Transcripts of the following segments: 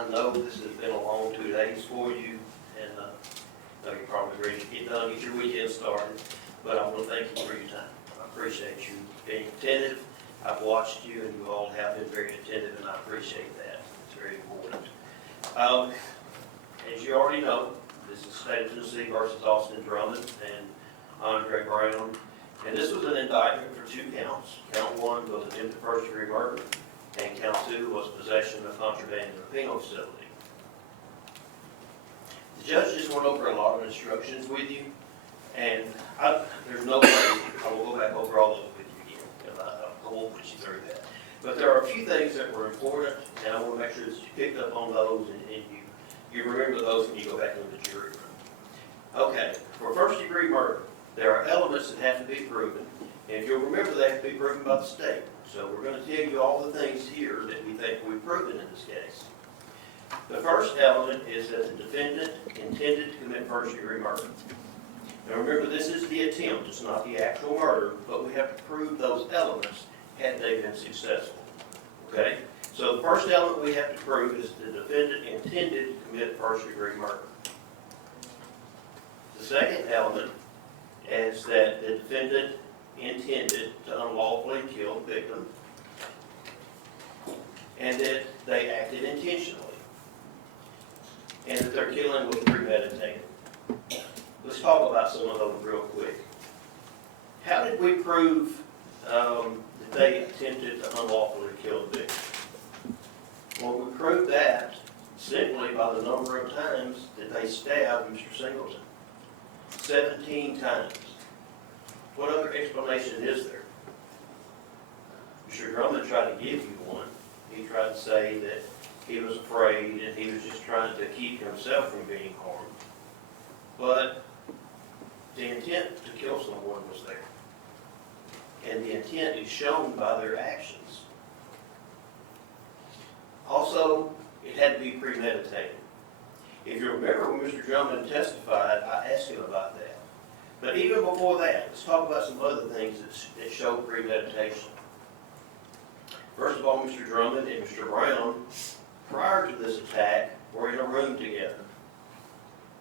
I know this has been a long 2 days for you, and I know you're probably ready to get done, get your weekend started, but I want to thank you for your time. I appreciate you being attentive. I've watched you, and you all have been very attentive, and I appreciate that. It's very important. As you already know, this is State of Tennessee versus Austin Drummond and Andre Brown, and this was an indictment for 2 counts. Count 1 was attempted first-degree murder, and count 2 was possession of contraband in a penal facility. The judge just went over a lot of instructions with you, and there's no way I will go back over all of it with you again, because I won't put you through that. But there are a few things that were important, and I want to make sure that you picked up on those and you remember those when you go back into the jury room. Okay, for first-degree murder, there are elements that have to be proven, and if you'll remember, they have to be proven by the state. So we're going to tell you all the things here that we think we've proven in this case. The first element is that the defendant intended to commit first-degree murder. Now remember, this is the attempt, it's not the actual murder, but we have to prove those elements had they been successful. Okay? So the first element we have to prove is the defendant intended to commit first-degree murder. The second element is that the defendant intended to unlawfully kill the victim, and that they acted intentionally, and that their killing was premeditated. Let's talk about some of those real quick. How did we prove that they attempted to unlawfully kill the victim? Well, we proved that simply by the number of times that they stabbed Mr. Singleton. 17 times. What other explanation is there? Mr. Drummond tried to give you one. He tried to say that he was afraid and he was just trying to keep himself from being harmed. But the intent to kill someone was there. And the intent is shown by their actions. Also, it had to be premeditated. If you remember when Mr. Drummond testified, I asked him about that. But even before that, let's talk about some other things that show premeditation. First of all, Mr. Drummond and Mr. Brown, prior to this attack, were in a room together.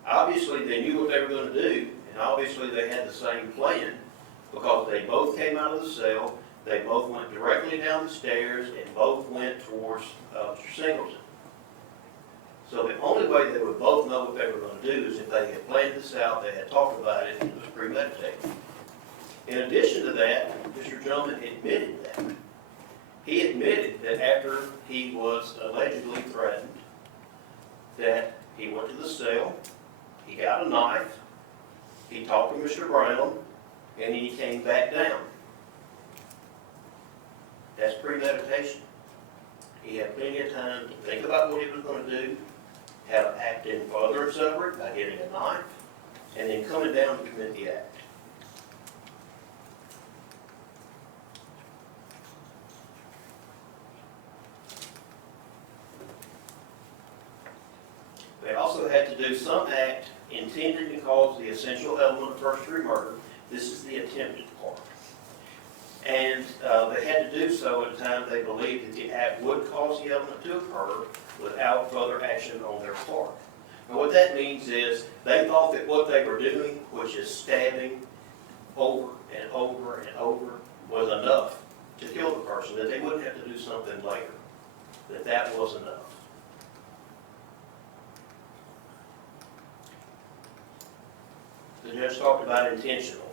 Obviously, they knew what they were going to do, and obviously they had the same plan, because they both came out of the cell, they both went directly down the stairs, and both went towards Mr. Singleton. So the only way they would both know what they were going to do is if they had planned this out, they had talked about it, and it was premeditated. In addition to that, Mr. Drummond admitted that. He admitted that after he was allegedly threatened, that he went to the cell, he got a knife, he talked to Mr. Brown, and he came back down. That's premeditation. He had plenty of time to think about what he was going to do, how to act in furtherance of it by getting a knife, and then coming down to commit the act. They also had to do some act intended to cause the essential element of first-degree murder. This is the attempted part. And they had to do so at a time they believed that the act would cause the element to occur without further action on their part. And what that means is they thought that what they were doing, which is stabbing over and over and over, was enough to kill the person, that they wouldn't have to do something later, that was enough. The judge talked about intentional.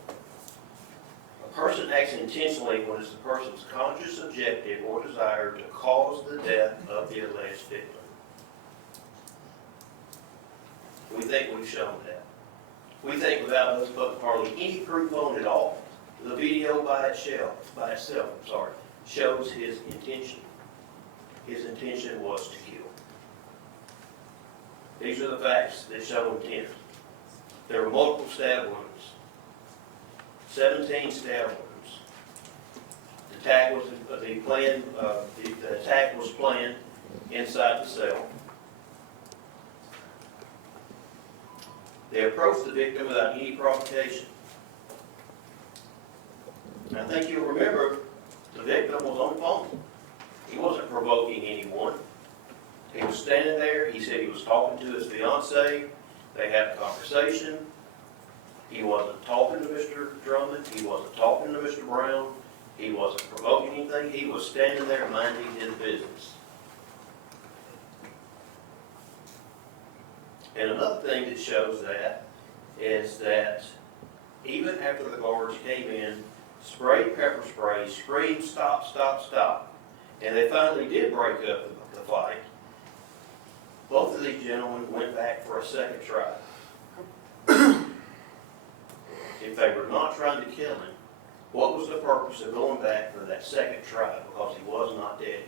A person acts intentionally when it's the person's conscious objective or desire to cause the death of the alleged victim. We think we've shown that. We think without us putting hardly any proof on it all, the video by itself, shows his intention. His intention was to kill. These are the facts that show intent. There were multiple stab wounds, 17 stab wounds. The attack was planned inside the cell. They approached the victim without any provocation. And I think you'll remember the victim was on the phone. He wasn't provoking anyone. He was standing there, he said he was talking to his fiancee, they had a conversation. He wasn't talking to Mr. Drummond, he wasn't talking to Mr. Brown, he wasn't provoking anything, he was standing there minding his business. And another thing that shows that is that even after the guards came in, sprayed pepper spray, screamed, stop, stop, stop, and they finally did break up the fight, both of these gentlemen went back for a second try. If they were not trying to kill him, what was the purpose of going back for that second try? Because he was not dead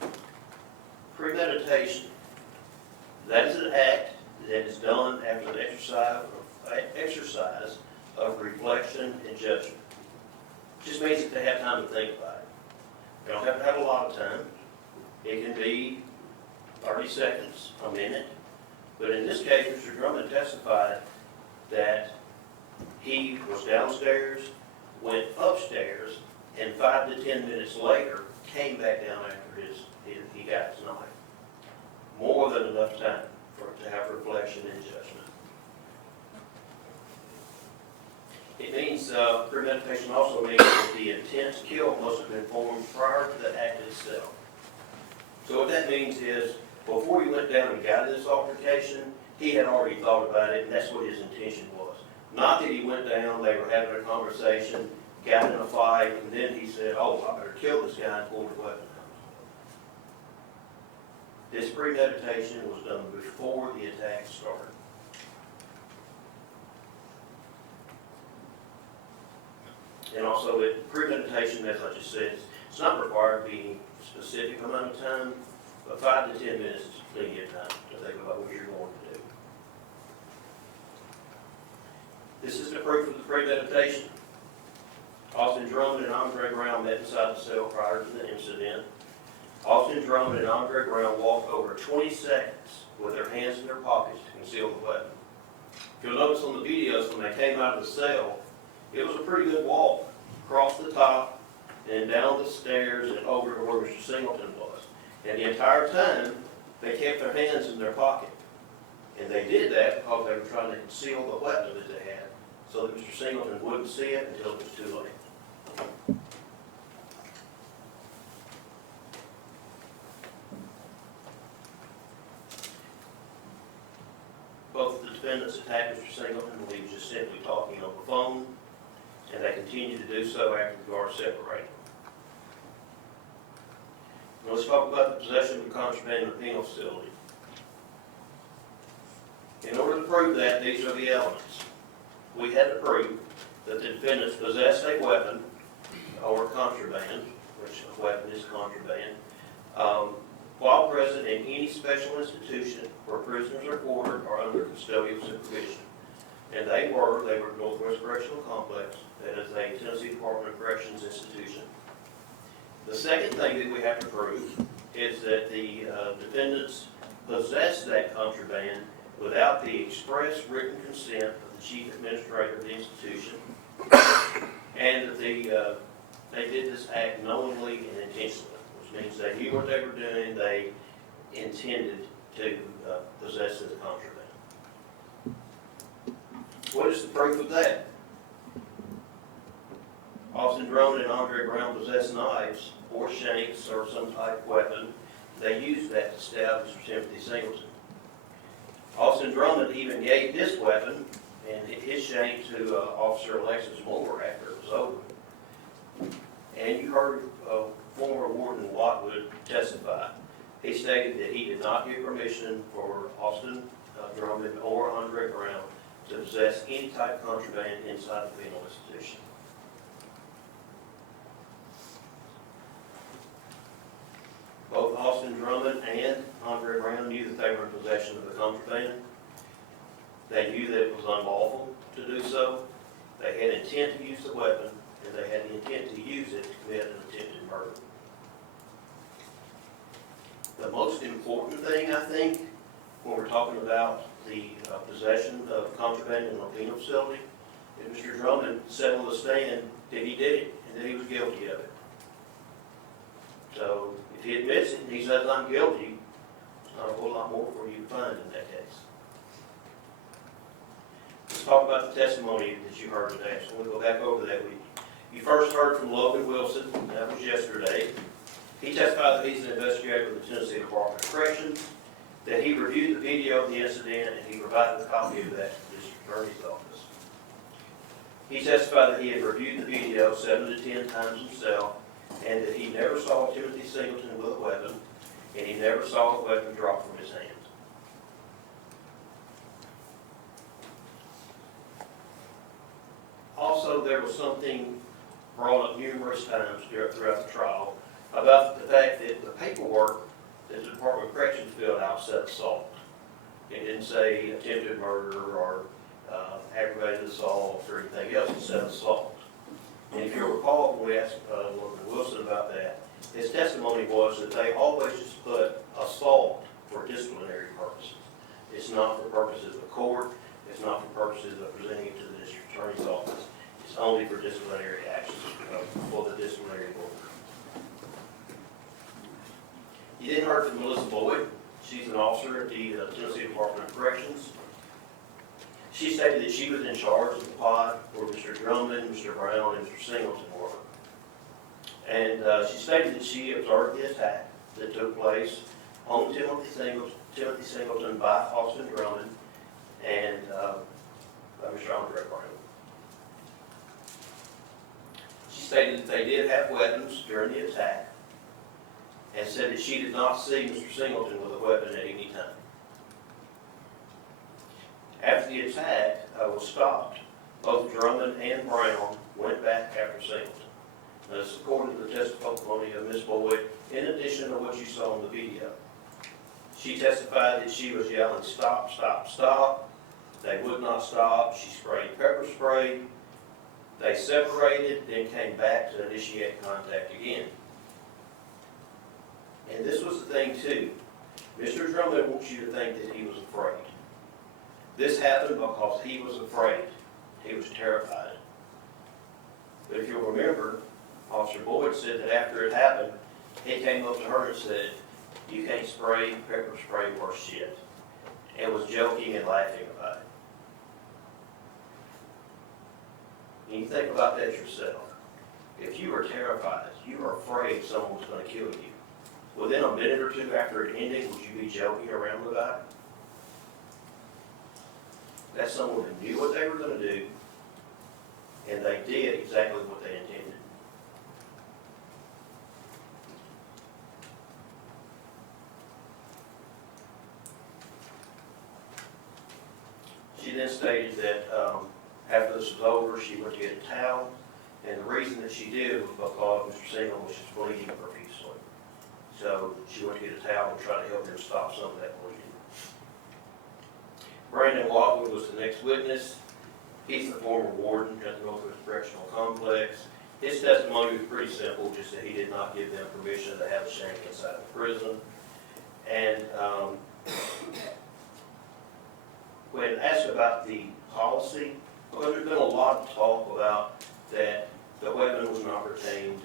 yet. Premeditation. That is an act that is done after the exercise of reflection and judgment. It just means that they have time to think about it. They don't have to have a lot of time. It can be 30 seconds, a minute. But in this case, Mr. Drummond testified that he was downstairs, went upstairs, and 5 to 10 minutes later came back down after he got his knife. More than enough time to have reflection and judgment. It means, premeditation also means that the intent to kill must have been formed prior to the act itself. So what that means is, before he went down and got in this altercation, he had already thought about it, and that's what his intention was. Not that he went down, they were having a conversation, got in a fight, and then he said, oh, I better kill this guy, and pulled a weapon out. This premeditation was done before the attack started. And also, premeditation, as I just said, it's not required to be a specific amount of time, but 5 to 10 minutes is plenty of time to think about what you're going to do. This is the proof of the premeditation. Austin Drummond and Andre Brown met inside the cell prior to the incident. Austin Drummond and Andre Brown walked over 20 seconds with their hands in their pockets to conceal the weapon. If you'll notice on the videos, when they came out of the cell, it was a pretty good walk, across the top, and down the stairs and over to where Mr. Singleton was. And the entire time, they kept their hands in their pocket. And they did that because they were trying to conceal the weapon that they had, so that Mr. Singleton wouldn't see it until it was too late. Both the defendants attacked Mr. Singleton when he was just simply talking on the phone, and they continued to do so after the guards separated. Now let's talk about the possession of contraband in a penal facility. In order to prove that, these are the elements. We had to prove that the defendants possessed a weapon or contraband, which a weapon is contraband, while present in any special institution where prisoners are quartered or under custodial supervision. And they were Northwest Correctional Complex, that is a Tennessee Department of Corrections institution. The second thing that we have to prove is that the defendants possessed that contraband without the express written consent of the chief administrator of the institution, and that they did this act knowingly and intentionally, which means they knew what they were doing, they intended to possess this contraband. What is the proof of that? Austin Drummond and Andre Brown possessed knives or shanks or some type of weapon. They used that to stab Mr. Timothy Singleton. Austin Drummond even gave his weapon and his shank to Officer Alexis Moore after it was over. And you heard former Warden Watwood testify. He stated that he did not give permission for Austin Drummond or Andre Brown to possess any type of contraband inside the penal institution. Both Austin Drummond and Andre Brown knew that they were in possession of the contraband. They knew that it was unlawful to do so. They had intent to use the weapon, and they had the intent to use it to commit an attempted murder. The most important thing, I think, when we're talking about the possession of contraband in a penal facility, is Mr. Drummond said on the stand that he did it and that he was guilty of it. So if he admits it and he says, I'm guilty, there's not a whole lot more for you to find in that case. Let's talk about the testimony that you heard today. So we'll go back over that week. You first heard from Logan Wilson, that was yesterday. He testified that he's an investigator with the Tennessee Department of Corrections, that he reviewed the video of the incident and he provided a copy of that to the district attorney's office. He testified that he had reviewed the video 7 to 10 times himself and that he never saw Timothy Singleton with a weapon and he never saw the weapon drop from his hand. Also, there was something brought up numerous times throughout the trial about the fact that the paperwork that the Department of Corrections filled out said assault. It didn't say attempted murder or aggravated assault or anything else. It said assault. And if you'll recall, when we asked Logan Wilson about that, his testimony was that they always just put assault for disciplinary purposes. It's not for purposes of court. It's not for purposes of presenting it to the district attorney's office. It's only for disciplinary actions for the disciplinary board. You then heard from Melissa Boyd. She's an officer at the Tennessee Department of Corrections. She stated that she was in charge of the pod where Mr. Drummond, Mr. Brown, and Mr. Singleton were. And she stated that she observed the attack that took place on Timothy Singleton by Austin Drummond and by Mr. Andre Brown. She stated that they did have weapons during the attack and said that she did not see Mr. Singleton with a weapon at any time. After the attack was stopped, both Drummond and Brown went back after Singleton. This is according to the testimony of Ms. Boyd, in addition to what you saw in the video. She testified that she was yelling, stop, stop, stop. They would not stop. She sprayed pepper spray. They separated, then came back to initiate contact again. And this was the thing too. Mr. Drummond wants you to think that he was afraid. This happened because he was afraid. He was terrified. But if you'll remember, Officer Boyd said that after it happened, he came up to her and said, you can't spray pepper spray worth shit. And was joking and laughing about it. And you think about that yourself. If you are terrified, you are afraid someone was going to kill you, within a minute or two after it ended, would you be joking around about it? That's someone who knew what they were going to do, and they did exactly what they intended. She then stated that after this was over, she went to get a towel, and the reason that she did was because Mr. Singleton was just bleeding profusely. So she went to get a towel and try to help him stop some of that bleeding. Brandon Lockwood was the next witness. He's the former warden at the Northwest Correctional Complex. His testimony was pretty simple, just that he did not give them permission to have a shank inside the prison. And when asked about the policy, because there's been a lot of talk about that the weapon was not retained,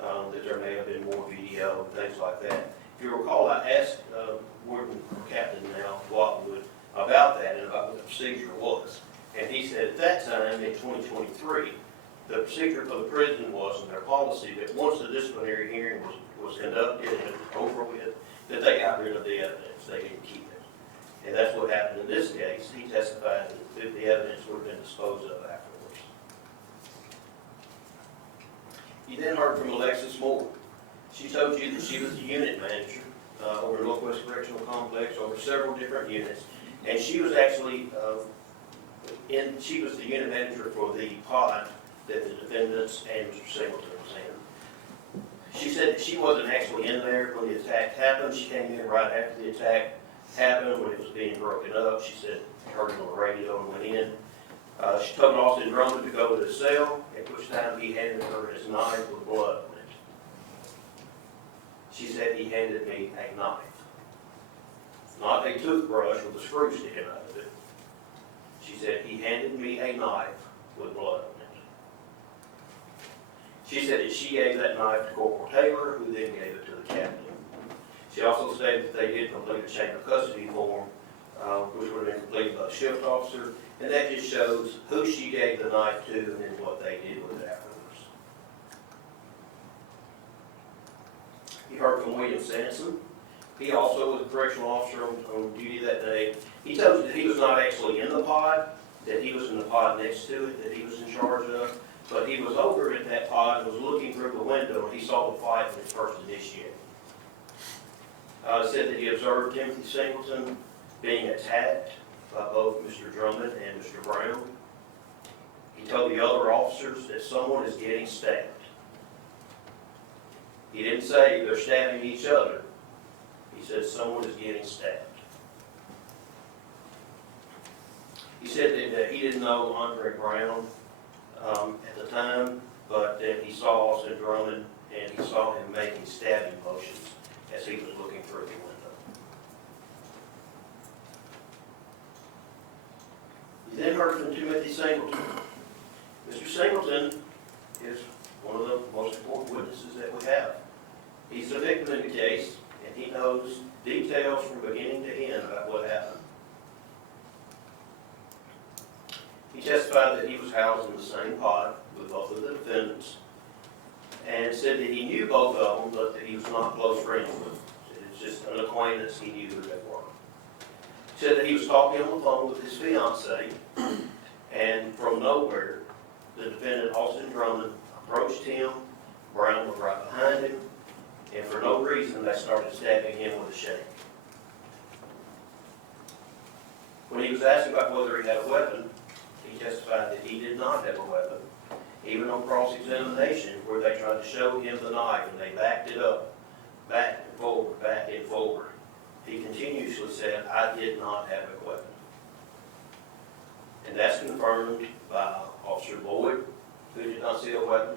that there may have been more video, things like that. If you recall, I asked Warden Captain now Lockwood about that and about what the procedure was. And he said at that time, in 2023, the procedure for the prison was, in their policy, that once the disciplinary hearing was conducted and over with, that they got rid of the evidence. They didn't keep it. And that's what happened in this case. He testified that the evidence would have been disposed of afterwards. You then heard from Alexis Moore. She told you that she was the unit manager over Northwest Correctional Complex over several different units. And she was actually, she was the unit manager for the pod that the defendants and Mr. Singleton was in. She said that she wasn't actually in there when the attack happened. She came in right after the attack happened, when it was being broken up. She said she heard it on the radio and went in. She told Austin Drummond to go to the cell, at which time he handed her his knife with blood on it. She said he handed me a knife. Not a toothbrush with a screw sticking out of it. She said he handed me a knife with blood on it. She said that she gave that knife to Corporal Taylor, who then gave it to the captain. She also stated that they did complete a chain of custody form, which would have been completed by the shift officer, and that just shows who she gave the knife to and then what they did with it afterwards. You heard from William Sanson. He also was a correctional officer on duty that day. He told you that he was not actually in the pod, that he was in the pod next to it, that he was in charge of, but he was over at that pod and was looking through the window and he saw the fight when it first initiated. Said that he observed Timothy Singleton being attacked by both Mr. Drummond and Mr. Brown. He told the other officers that someone is getting stabbed. He didn't say they're stabbing each other. He said someone is getting stabbed. He said that he didn't know Andre Brown at the time, but that he saw Austin Drummond and he saw him making stabbing motions as he was looking through the window. He then heard from Timothy Singleton. Mr. Singleton is one of the most important witnesses that we have. He's the victim in the case, and he knows details from beginning to end about what happened. He testified that he was housed in the same pod with both of the defendants, and said that he knew both of them, but that he was not close friends with them. It's just an acquaintance, he knew who they were. He said that he was talking on the phone with his fiancee, and from nowhere, the defendant, Austin Drummond, approached him. Brown was right behind him, and for no reason, they started stabbing him with a shake. When he was asked about whether he had a weapon, he testified that he did not have a weapon. Even on cross-examination, where they tried to show him the knife and they backed it up, back and forward, back and forward, he continuously said, "I did not have a weapon." And that's confirmed by Officer Lloyd, who did not see a weapon,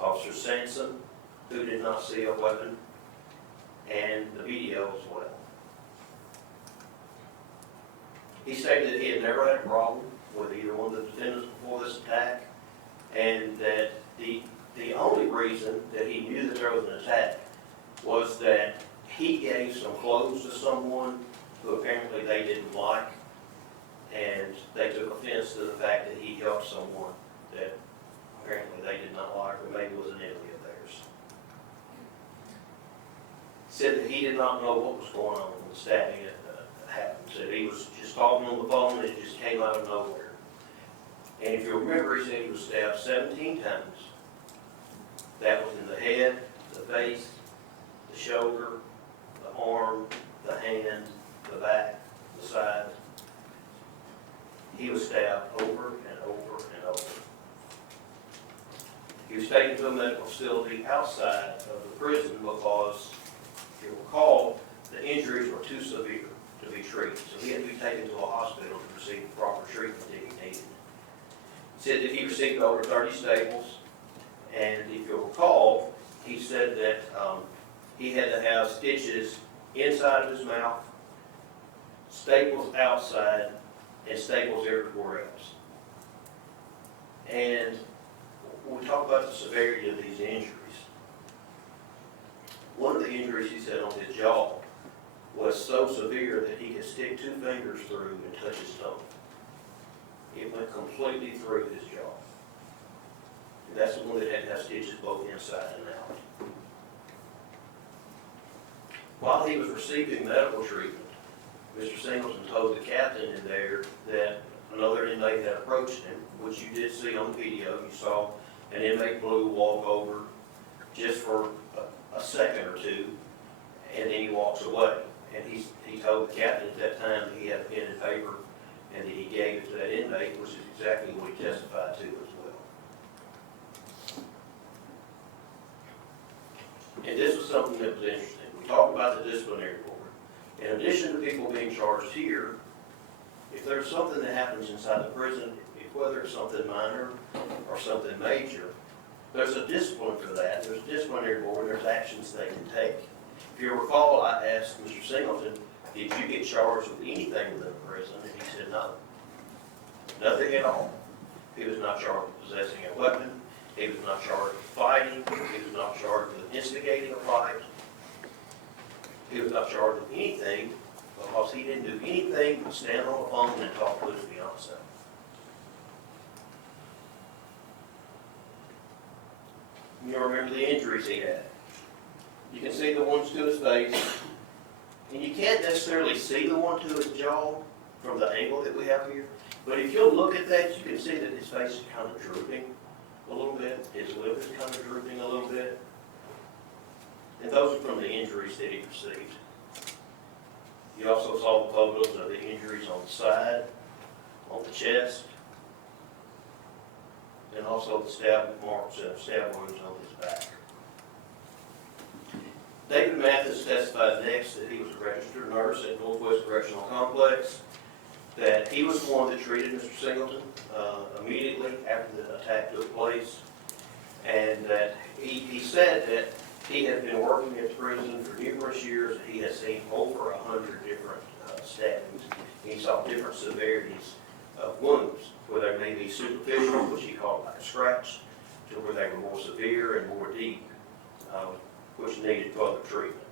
Officer Sanson, who did not see a weapon, and the video as well. He stated that he had never had a problem with either one of the defendants before this attack, and that the only reason that he knew that there was an attack was that he gave some clothes to someone who apparently they didn't like, and they took offense to the fact that he helped someone that apparently they did not like, or maybe was an enemy of theirs. Said that he did not know what was going on when the stabbing happened. Said he was just talking on the phone and it just came out of nowhere. And if you remember, he said he was stabbed 17 times. That was in the head, the face, the shoulder, the arm, the hand, the back, the side. He was stabbed over and over and over. He was taken to a medical facility outside of the prison because, if you recall, the injuries were too severe to be treated. So he had to be taken to a hospital to receive the proper treatment that he needed. He said that he received over 30 staples, and if you'll recall, he said that he had to have stitches inside of his mouth, staples outside, and staples everywhere else. And when we talk about the severity of these injuries, one of the injuries he said on his jaw was so severe that he could stick 2 fingers through and touch his tongue. It went completely through his jaw. And that's the one that had to have stitches both inside and out. While he was receiving medical treatment, Mr. Singleton told the captain in there that another inmate had approached him, which you did see on the video. You saw an inmate blue walk over just for a second or two, and then he walks away. And he told the captain at that time that he had a pen and paper, and that he gave it to that inmate, which is exactly what he testified to as well. And this was something that was interesting. We talked about the disciplinary board. In addition to people being charged here, if there's something that happens inside the prison, whether it's something minor or something major, there's a discipline for that. There's a disciplinary board, there's actions they can take. If you recall, I asked Mr. Singleton, did you get charged with anything within the prison? And he said no. Nothing at all. He was not charged with possessing a weapon. He was not charged with fighting. He was not charged with instigating a fight. He was not charged with anything because he didn't do anything but stand on the phone and talk to his fiance. You remember the injuries he had. You can see the ones to his face, and you can't necessarily see the one to his jaw from the angle that we have here. But if you'll look at that, you can see that his face is kind of drooping a little bit. His lip is kind of drooping a little bit. And those are from the injuries that he received. You also saw the photos of the injuries on the side, on the chest, and also the stab marks and stab wounds on his back. David Mathis testified next that he was a registered nurse at Northwest Correctional Complex, that he was the one that treated Mr. Singleton immediately after the attack took place, and that he said that he had been working at the prison for numerous years, and he has seen over 100 different stabbings. He saw different severities of wounds, where they may be superficial, which he called like a scratch, to where they were more severe and more deep, which needed further treatment.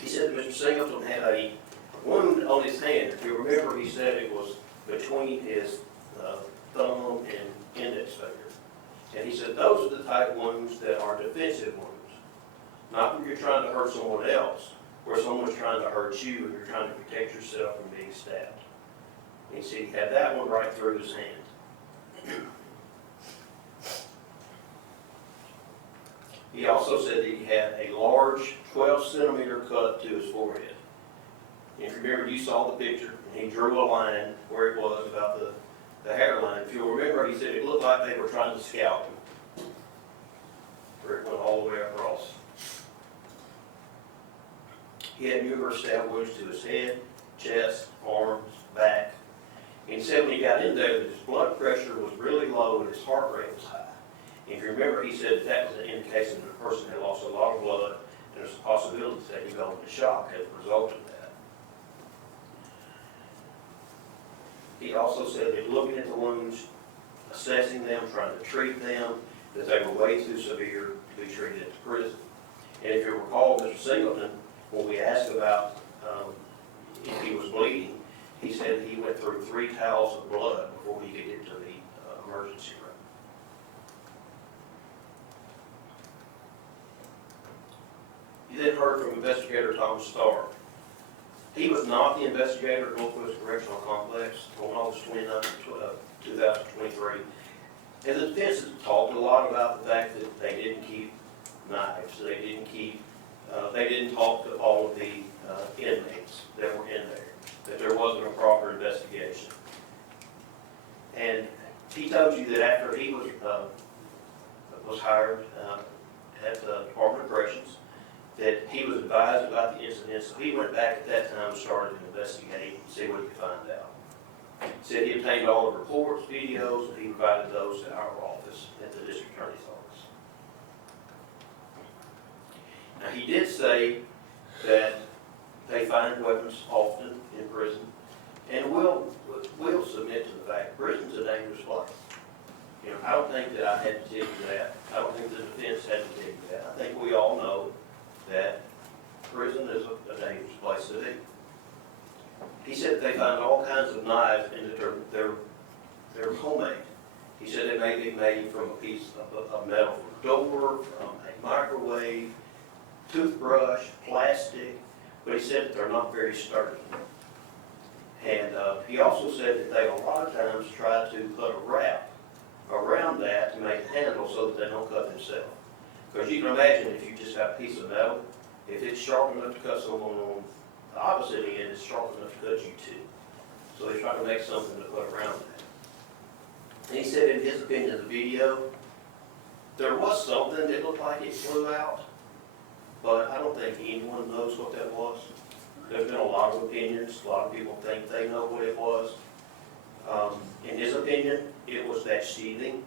He said Mr. Singleton had a wound on his hand. If you remember, he said it was between his thumb and index finger. And he said those are the type of wounds that are defensive wounds. Not when you're trying to hurt someone else, where someone's trying to hurt you and you're trying to protect yourself from being stabbed. And he said he had that one right through his hand. He also said that he had a large 12-centimeter cut to his forehead. And if you remember, you saw the picture, and he drew a line where it was about the hairline. If you'll remember, he said it looked like they were trying to scalp him, where it went all the way across. He had numerous stab wounds to his head, chest, arms, back. And he said when he got in there that his blood pressure was really low and his heart rate was high. And if you remember, he said that was an indication that the person had lost a lot of blood, and there's a possibility that he got into shock as a result of that. He also said that looking at the wounds, assessing them, trying to treat them, that they were way too severe to be treated at the prison. And if you recall, Mr. Singleton, when we asked about if he was bleeding, he said he went through 3 towels of blood before he could get to the emergency room. You then heard from investigator Thomas Starr. He was not the investigator at Northwest Correctional Complex on August 29, 2023. And the defense has talked a lot about the fact that they didn't keep knives, they didn't talk to all of the inmates that were in there, that there wasn't a proper investigation. And he told you that after he was hired at the Department of Corrections, that he was advised about the incident, so he went back at that time and started to investigate and see what he could find out. He said he obtained all the reports, videos, and he provided those to our office at the district attorney's office. Now, he did say that they find weapons often in prison, and we'll submit to the fact prison's a dangerous place. You know, I don't think that I had to tell you that. I don't think the defense had to tell you that. I think we all know that prison is a dangerous place to be. He said they find all kinds of knives and that they're homemade. He said they may be made from a piece of metal from a door, from a microwave, toothbrush, plastic, but he said that they're not very sturdy. And he also said that they a lot of times try to put a wrap around that to make a handle so that they don't cut themselves. Because you can imagine if you just have a piece of metal, if it's sharp enough to cut someone on the opposite end, it's sharp enough to cut you too. So they try to make something to put around that. And he said in his opinion, the video, there was something that looked like it flew out, but I don't think anyone knows what that was. There's been a lot of opinions. A lot of people think they know what it was. In his opinion, it was that sheathing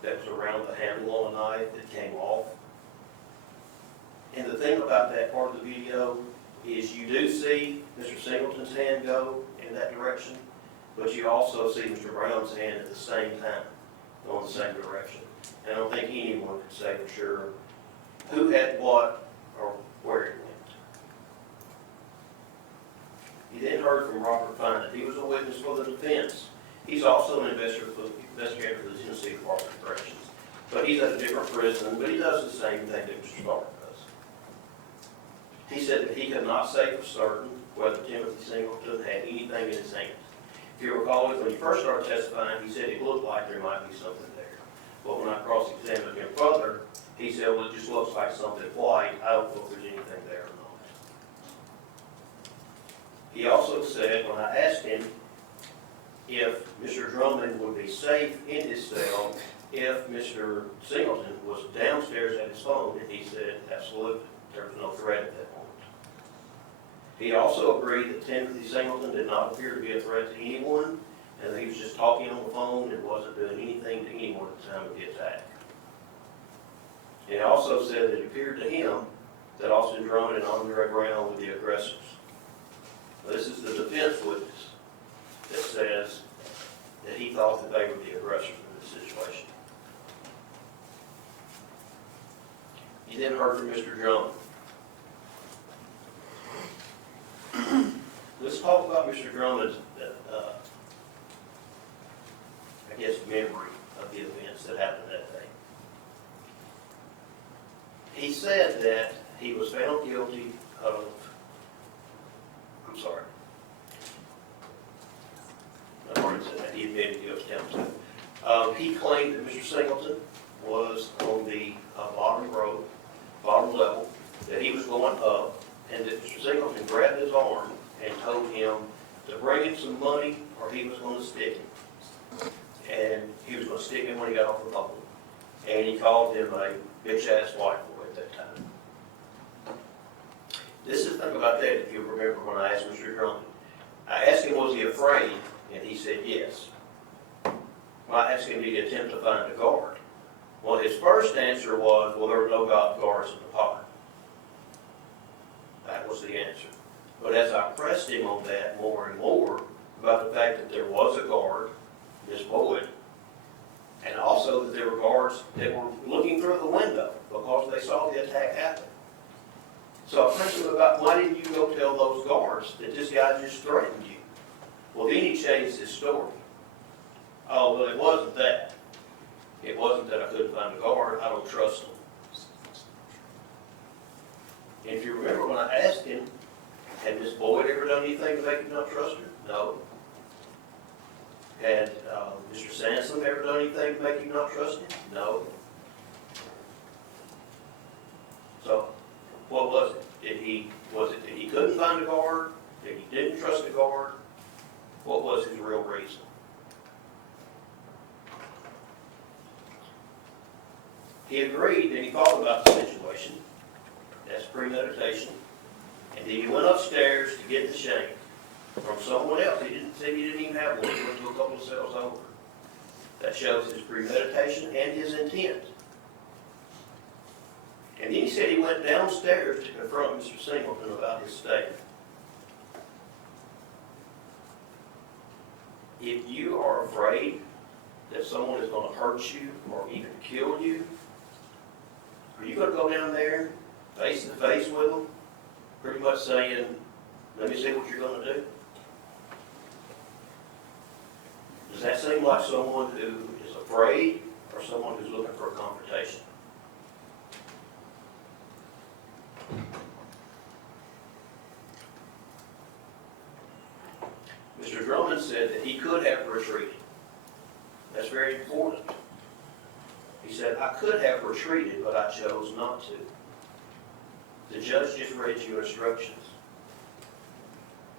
that was around the handle on a knife that came off. And the thing about that part of the video is you do see Mr. Singleton's hand go in that direction, but you also see Mr. Brown's hand at the same time going the same direction. and I don't think anyone could say for sure who had what or where it went. He then heard from Robert Fine. He was a witness for the defense. He's also an investigator for the Tennessee Department of Corrections. But he's at a different prison, but he does the same thing that Mr. Stark does. He said that he could not say for certain whether Timothy Singleton had anything in his hand. If you recall, when he first started testifying, he said it looked like there might be something there. But when I cross-examined him further, he said, well, it just looks like something white. I don't know if there's anything there or not. He also said, when I asked him if Mr. Drummond would be safe in his cell if Mr. Singleton was downstairs at his phone, and he said, absolutely, there was no threat at that moment. He also agreed that Timothy Singleton did not appear to be a threat to anyone, and that he was just talking on the phone and wasn't doing anything to anyone at the time of the attack. And he also said that it appeared to him that Austin Drummond and Andre Brown were the aggressors. This is the defense witness that says that he thought that they were the aggressors in this situation. He then heard from Mr. Drummond. Let's talk about Mr. Drummond's, I guess, memory of the events that happened that day. He said that he was found guilty of, I've already said that, he admitted he was down to. He claimed that Mr. Singleton was on the bottom level, that he was going up, and that Mr. Singleton grabbed his arm and told him to bring him some money or he was going to stick him. And he was going to stick him when he got off the phone. And he called him a bitch-ass white boy at that time. This is the thing about that, if you remember when I asked Mr. Drummond. I asked him, was he afraid? And he said yes. When I asked him, did he attempt to find a guard? Well, his first answer was, well, there were no guards in the park. That was the answer. But as I pressed him on that more and more, about the fact that there was a guard, Miss Boyd, and also that there were guards that were looking through the window because they saw the attack happen. So I pressed him about, why didn't you go tell those guards that this guy just threatened you? Well, then he changed his story. Oh, well, it wasn't that. It wasn't that I couldn't find a guard. I don't trust them. And if you remember when I asked him, had Miss Boyd ever done anything to make you not trust her? No. Had Mr. Sansom ever done anything to make you not trust him? No. So, what was it? Was it that he couldn't find a guard? That he didn't trust a guard? What was his real reason? He agreed and he thought about the situation. That's premeditation. And then he went upstairs to get the shank from someone else. He didn't say he didn't even have one. He went to a couple of cells over. That shows his premeditation and his intent. And then he said he went downstairs to confront Mr. Singleton about his statement. If you are afraid that someone is going to hurt you or even kill you, are you going to go down there face to face with them, pretty much saying, let me see what you're going to do? Does that seem like someone who is afraid or someone who's looking for a confrontation? Mr. Drummond said that he could have retreated. That's very important. He said, I could have retreated, but I chose not to. The judge just read you instructions.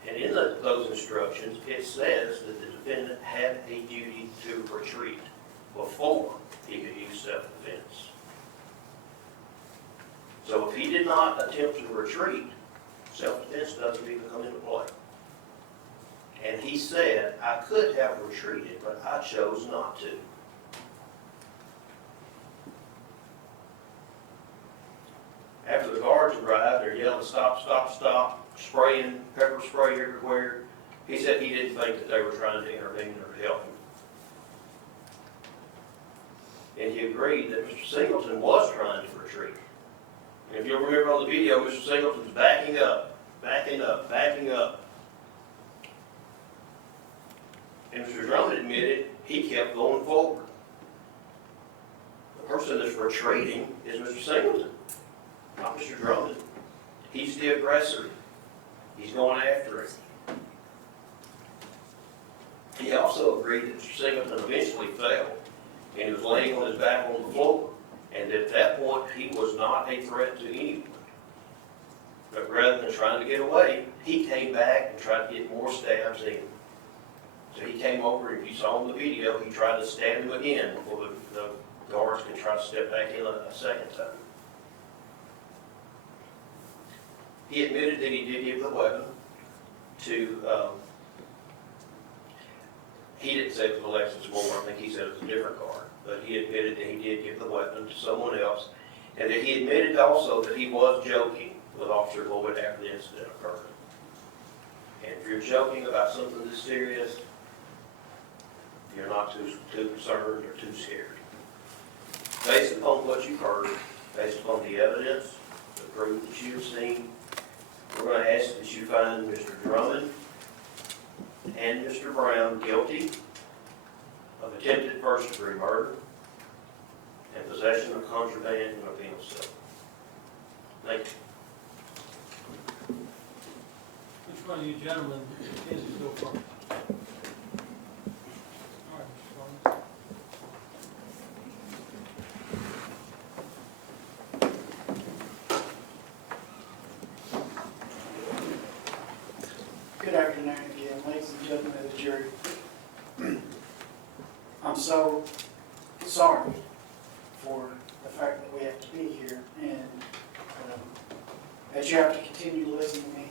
And in those instructions, it says that the defendant had a duty to retreat before he could use self-defense. So if he did not attempt to retreat, self-defense doesn't even come into play. And he said, I could have retreated, but I chose not to. After the guards arrived, they're yelling, stop, stop, stop, spraying pepper spray everywhere. He said he didn't think that they were trying to intervene or to help him. and he agreed that Mr. Singleton was trying to retreat. And if you'll remember on the video, Mr. Singleton's backing up, backing up, backing up. And Mr. Drummond admitted he kept going forward. The person that's retreating is Mr. Singleton, not Mr. Drummond. He's the aggressor. He's going after it. He also agreed that Mr. Singleton eventually fell, and he was laying on his back on the floor, and at that point he was not a threat to anyone. But rather than trying to get away, he came back and tried to get more stabs in. So he came over, and if you saw in the video, he tried to stab him again before the guards could try to step back in a second time. He admitted that he did give the weapon to, he didn't say it was Alexis Moore, I think he said it was a different guard, but he admitted that he did give the weapon to someone else, and that he admitted also that he was joking with Officer Lloyd after the incident occurred. And if you're joking about something this serious, you're not too concerned or too scared. Based upon what you've heard, based upon the evidence, the proof that you've seen, we're going to ask that you find Mr. Drummond and Mr. Brown guilty of attempted first-degree murder and possession of contraband in a penal cell. Thank you. Which one of you gentlemen is to go first? All right, Mr. Drummond. Good afternoon again, ladies and gentlemen of the jury. I'm so sorry for the fact that we have to be here and that you have to continue to listen to me.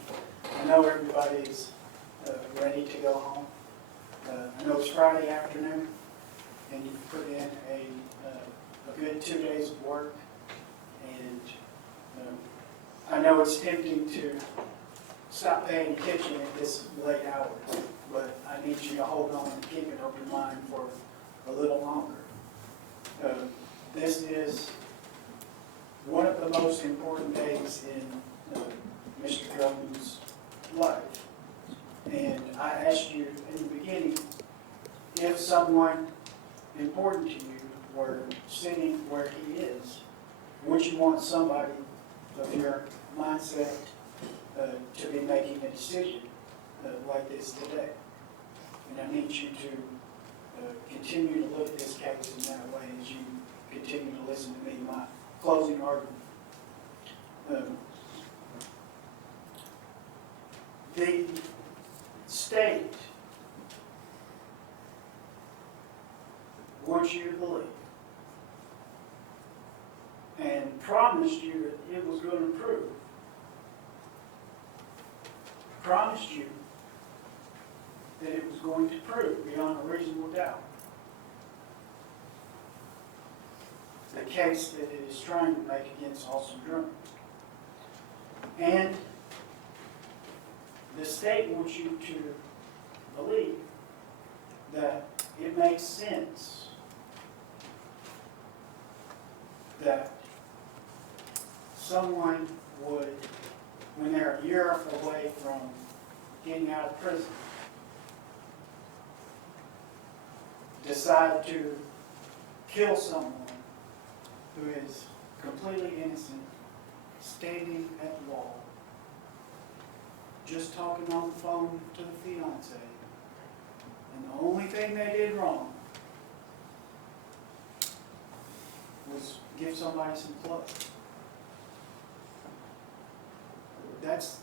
I know everybody's ready to go home. I know it's Friday afternoon and you've put in a good 2 days of work, and I know it's tempting to stop paying attention at this late hour, but I need you to hold on and keep an open mind for a little longer. This is one of the most important days in Mr. Drummond's life. And I asked you in the beginning, if someone important to you were sitting where he is, would you want somebody of your mindset to be making a decision like this today? And I need you to continue to look at this case in that way as you continue to listen to me, my closing argument. The state wants you to believe and promised you that it was going to prove. Promised you that it was going to prove beyond a reasonable doubt the case that it is trying to make against Austin Drummond. And the state wants you to believe that it makes sense that someone would, when they're a year away from getting out of prison, decide to kill someone who is completely innocent, standing at the wall, just talking on the phone to the fiance, and the only thing they did wrong was give somebody some clothes. That's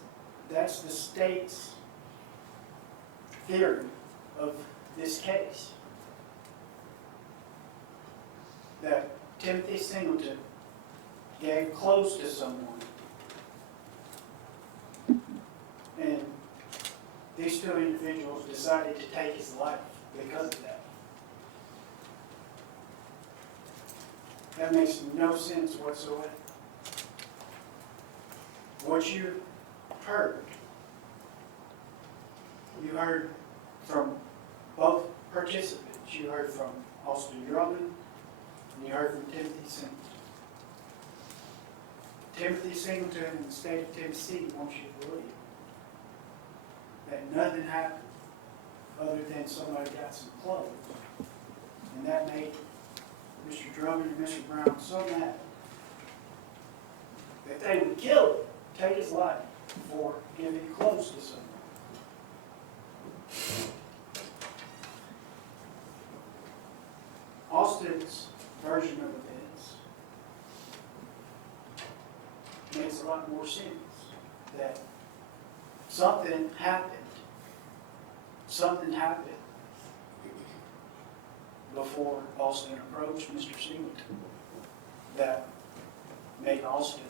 the state's theory of this case. That Timothy Singleton gave clothes to someone, and these two individuals decided to take his life because of that. That makes no sense whatsoever. What you heard from both participants. You heard from Austin Drummond, And you heard from Timothy Singleton. Timothy Singleton in the state of Tennessee wants you to believe that nothing happened other than somebody got some clothes. And that made Mr. Drummond and Mr. Brown so mad that they would kill him, take his life, for giving clothes to someone. Austin's version of events makes a lot more sense. That something happened before Austin approached Mr. Singleton that made Austin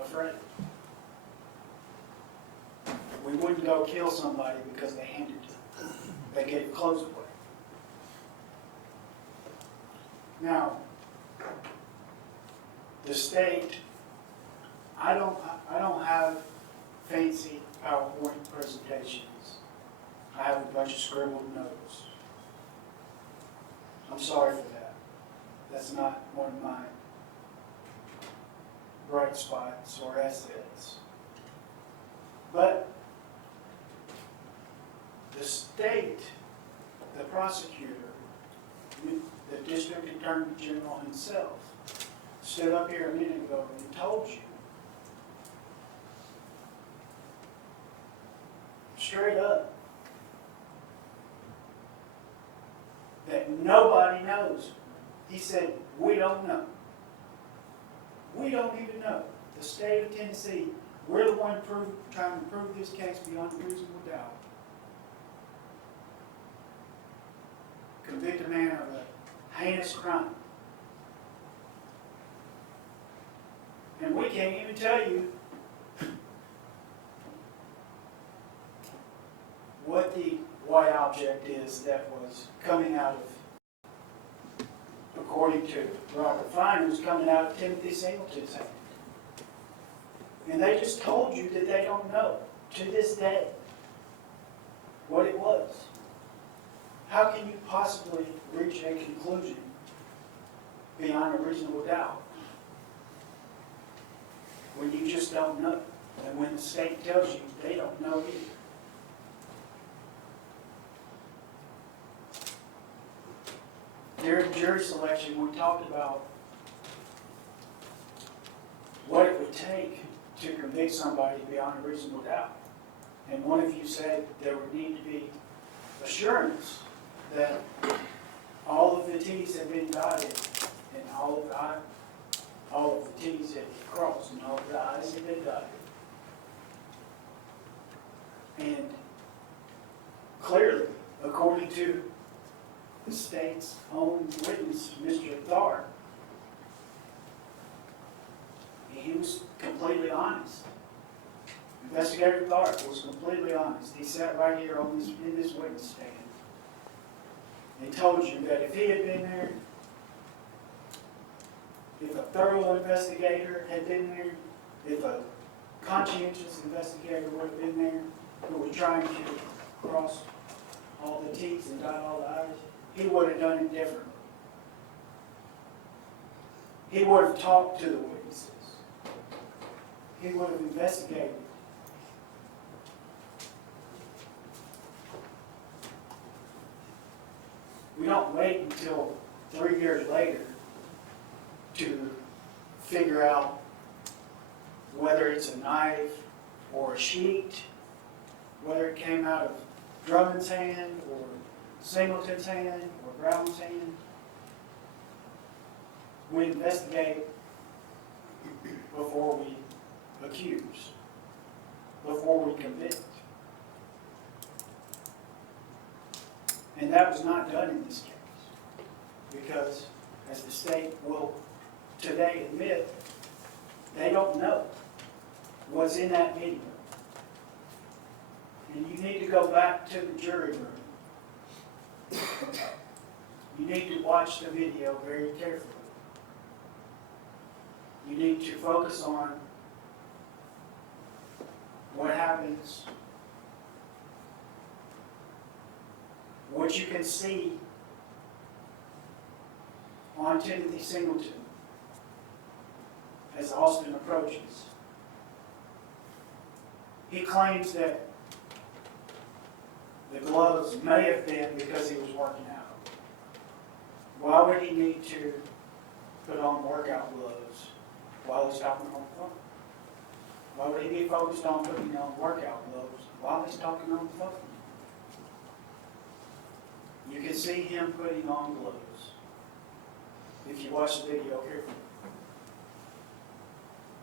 afraid. We wouldn't go kill somebody because they gave clothes away. Now, the state, I don't have fancy PowerPoint presentations. I have a bunch of scribbled notes. I'm sorry for that. That's not one of my bright spots or assets. But the state, the prosecutor, the district attorney general himself, stood up here a minute ago and told you straight up that nobody knows. He said, we don't know. We don't even know. The state of Tennessee, we're the one trying to prove this case beyond reasonable doubt. Convict a man of a heinous crime. And we can't even tell you what the white object is that was coming out of, according to Robert Fine, was coming out of Timothy Singleton's hand. And they just told you that they don't know, to this day, what it was. How can you possibly reach a conclusion beyond a reasonable doubt when you just don't know? And when the state tells you they don't know either. During jury selection, we talked about what it would take to convict somebody beyond a reasonable doubt. And one of you said there would need to be assurance that all of the T's have been dotted and all of the T's have been crossed and all of the I's have been dotted. And clearly, according to the state's own witness, Mr. Tharp, he was completely honest. Investigator Tharp was completely honest. He sat right here in this witness stand. He told you that if he had been there, if a thorough investigator had been there, if a conscientious investigator would have been there, who was trying to cross all the T's and dot all the I's, he would have done it differently. He would have talked to the witnesses. He would have investigated. We don't wait until 3 years later to figure out whether it's a knife or a sheet, whether it came out of Drummond's hand or Singleton's hand or Brown's hand. We investigate before we accuse, before we convict. And that was not done in this case because, as the state will today admit, they don't know what's in that video. And you need to go back to the jury room. You need to watch the video very carefully. You need to focus on what happens, what you can see on Timothy Singleton as Austin approaches. He claims that the gloves may have been because he was working out. Why would he need to put on workout gloves while he's talking on the phone? Why would he be focused on putting on workout gloves while he's talking on the phone? You can see him putting on gloves if you watch the video carefully.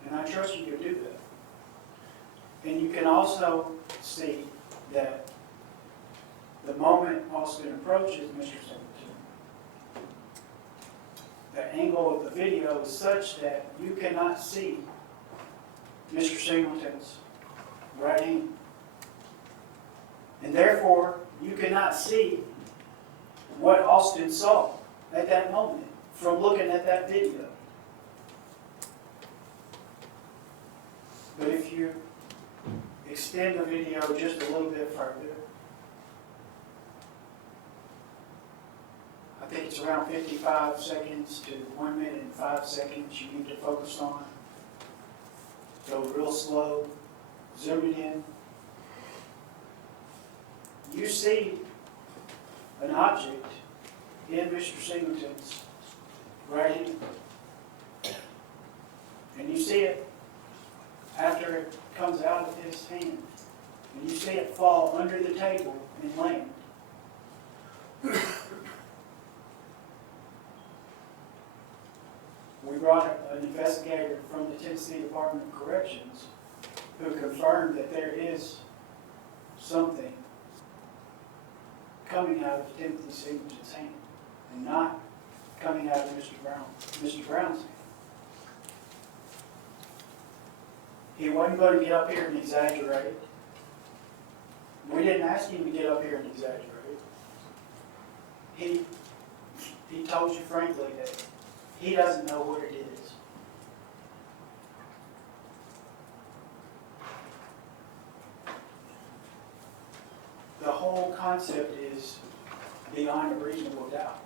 And I trust you to do that. And you can also see that the moment Austin approaches Mr. Singleton, the angle of the video is such that you cannot see Mr. Singleton's right hand. And therefore, you cannot see what Austin saw at that moment from looking at that video. But if you extend the video just a little bit further, I think it's around 55 seconds to 1 minute and 5 seconds you need to focus on. Go real slow, zoom it in. You see an object in Mr. Singleton's right hand. And you see it after it comes out of his hand. And you see it fall under the table and land. We brought an investigator from the Tennessee Department of Corrections who confirmed that there is something coming out of Timothy Singleton's hand and not coming out of Mr. Brown's hand. He wasn't going to get up here and exaggerate. We didn't ask him to get up here and exaggerate. He told you frankly that he doesn't know what it is. The whole concept is beyond a reasonable doubt.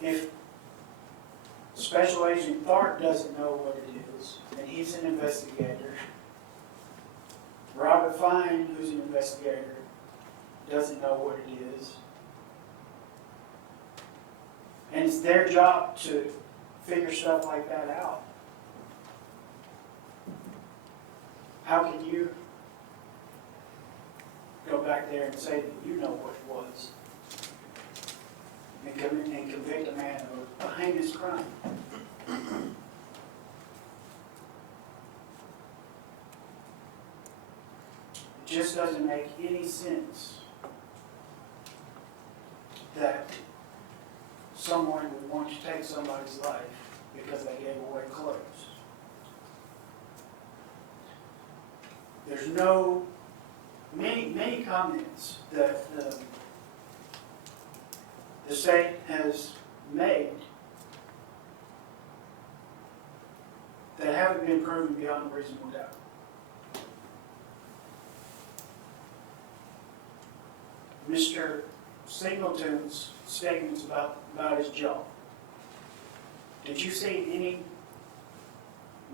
If Special Agent Tharp doesn't know what it is, and he's an investigator, Robert Fine, who's an investigator, doesn't know what it is, and it's their job to figure stuff like that out. How can you go back there and say that you know what it was and convict a man of a heinous crime? It just doesn't make any sense that someone would want to take somebody's life because they gave away clothes. There's many comments that the state has made that haven't been proven beyond a reasonable doubt. Mr. Singleton's statements about his jaw. Did you see any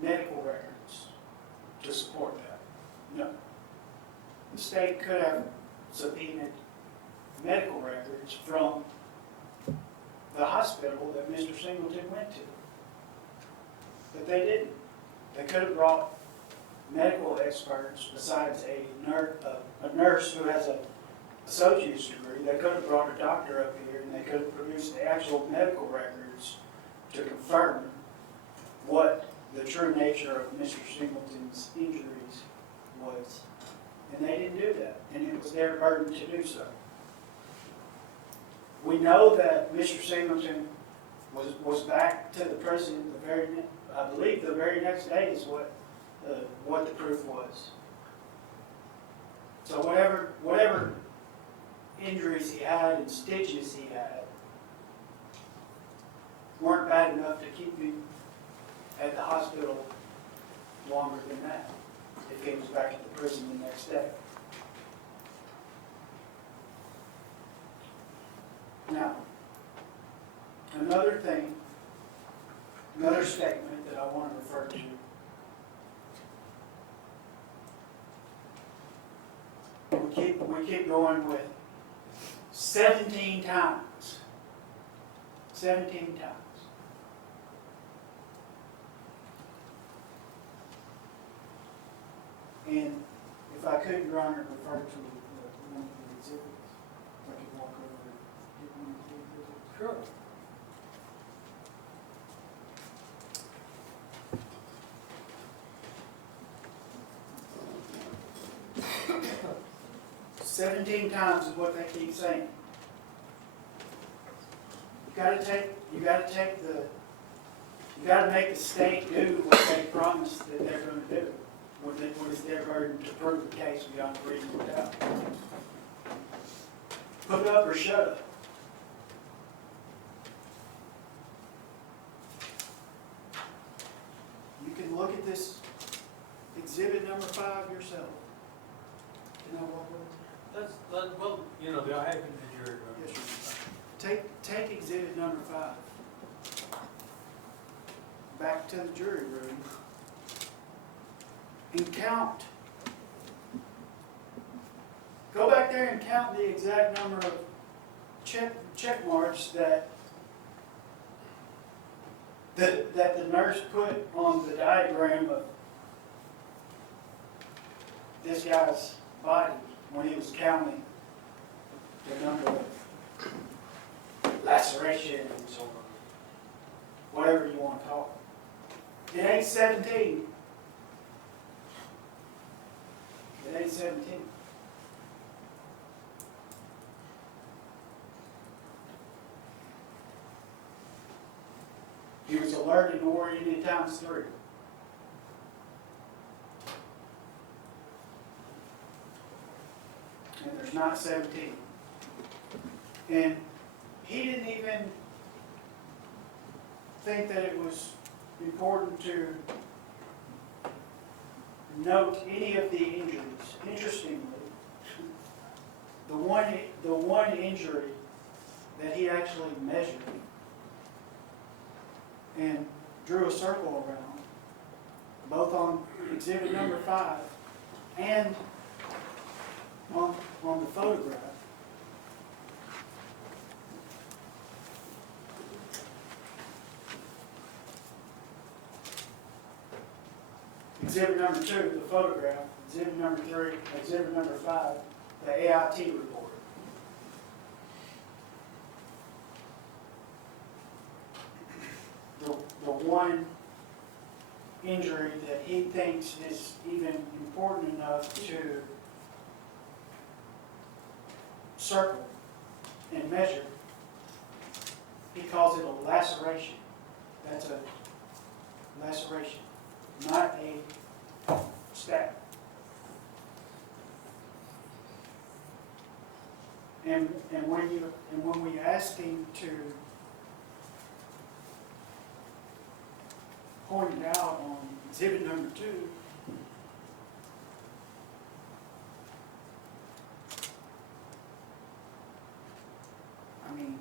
medical records to support that? No. The state could have subpoenaed medical records from the hospital that Mr. Singleton went to. But they didn't. They could have brought medical experts besides a nurse who has an associate's degree. They could have brought a doctor up here and they could have produced the actual medical records to confirm what the true nature of Mr. Singleton's injuries was. And they didn't do that. And it was their burden to do so. We know that Mr. Singleton was back to the prison I believe the very next day is what the proof was. So whatever injuries he had and stitches he had weren't bad enough to keep him at the hospital longer than that if he was back at the prison the next day. another thing, another statement that I want to refer to. We keep going with 17 times. 17 times. And if I could, Your Honor, refer to one of the exhibits, if I could walk over and get one of the exhibits. Sure. "17 times is what they keep saying. You gotta make the state do what they promised that they're gonna do. What is their burden to prove the case beyond a reasonable doubt. Put up or shut up. You can look at this exhibit number 5 yourself. Can I walk over? Well, you know, I have been to jury room. Yes, sir. Take exhibit number 5. Back to the jury room. And count. Go back there and count the exact number of check marks that the nurse put on the diagram of this guy's body when he was counting the number of lacerations or whatever you want to call it. It ain't 17. It ain't 17. He was alert and oriented times 3. And there's not 17. And he didn't even think that it was important to note any of the injuries. Interestingly, the one injury that he actually measured and drew a circle around, both on exhibit number 5 and on the photograph. Exhibit number 2, the photograph. Exhibit number 3, exhibit number 5, the AIT report. The one injury that he thinks is even important enough to circle and measure, he calls it a laceration. That's a laceration, not a stab. And when we ask him to point it out on exhibit number 2, I mean,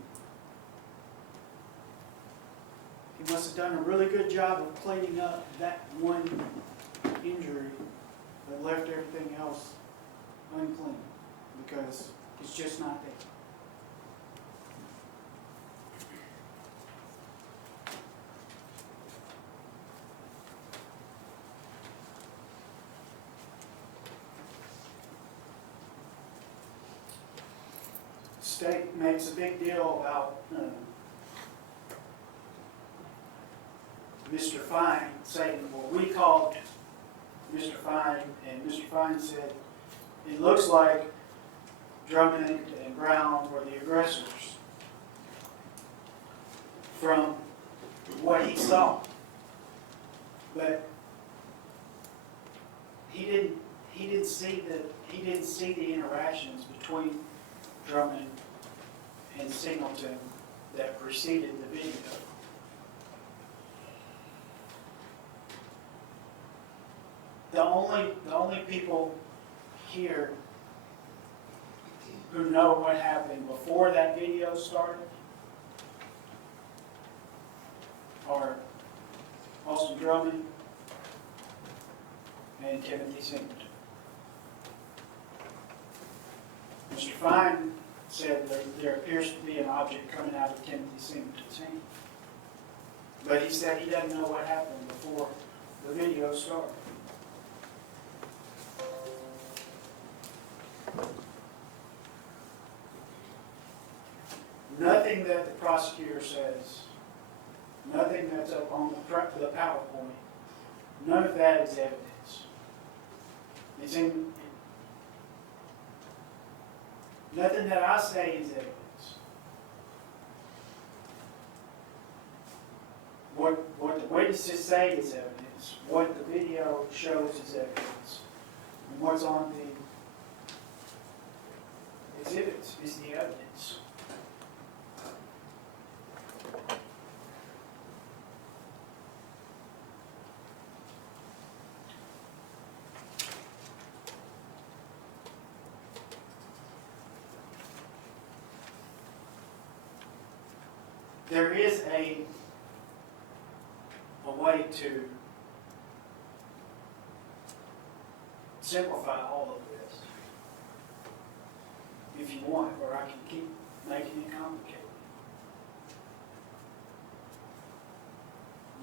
he must have done a really good job of cleaning up that one injury that left everything else unclean, because it's just not there. State makes a big deal about Mr. Fine saying, well, we called Mr. Fine, and Mr. Fine said, it looks like Drummond and Brown were the aggressors from what he saw. But he didn't see the interactions between Drummond and Singleton that preceded the video. The only people here who know what happened before that video started Drummond and Timothy Singleton. Mr. Fine said that there appears to be an object coming out of Timothy Singleton's hand. But he said he doesn't know what happened before the video started. Nothing that the prosecutor says, nothing that's up on the PowerPoint, none of that is evidence. It's in, nothing that I say is evidence. What the witnesses say is evidence. What the video shows is evidence. And what's on the exhibits is the evidence. There is a way to simplify all of this, if you want, or I can keep making it complicated.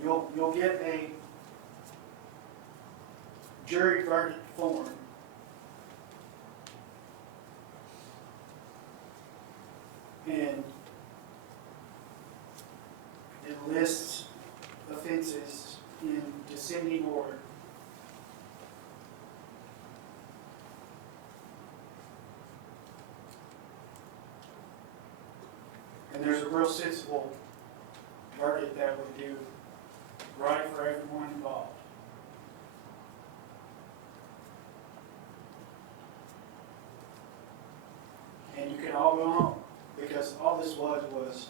You'll get a jury verdict form and it lists offenses in descending order. And there's a real sensible verdict that would do right for everyone involved. And you can all go home, because all this was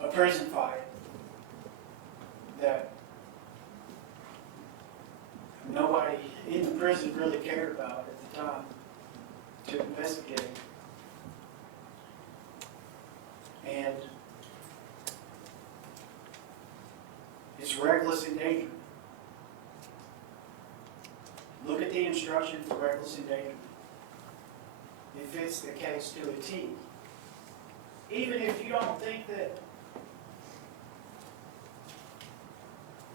a prison fight that nobody in the prison really cared about at the time to investigate. And it's reckless endangerment. Look at the instruction for reckless endangerment. It fits the case to a T. Even if you don't think that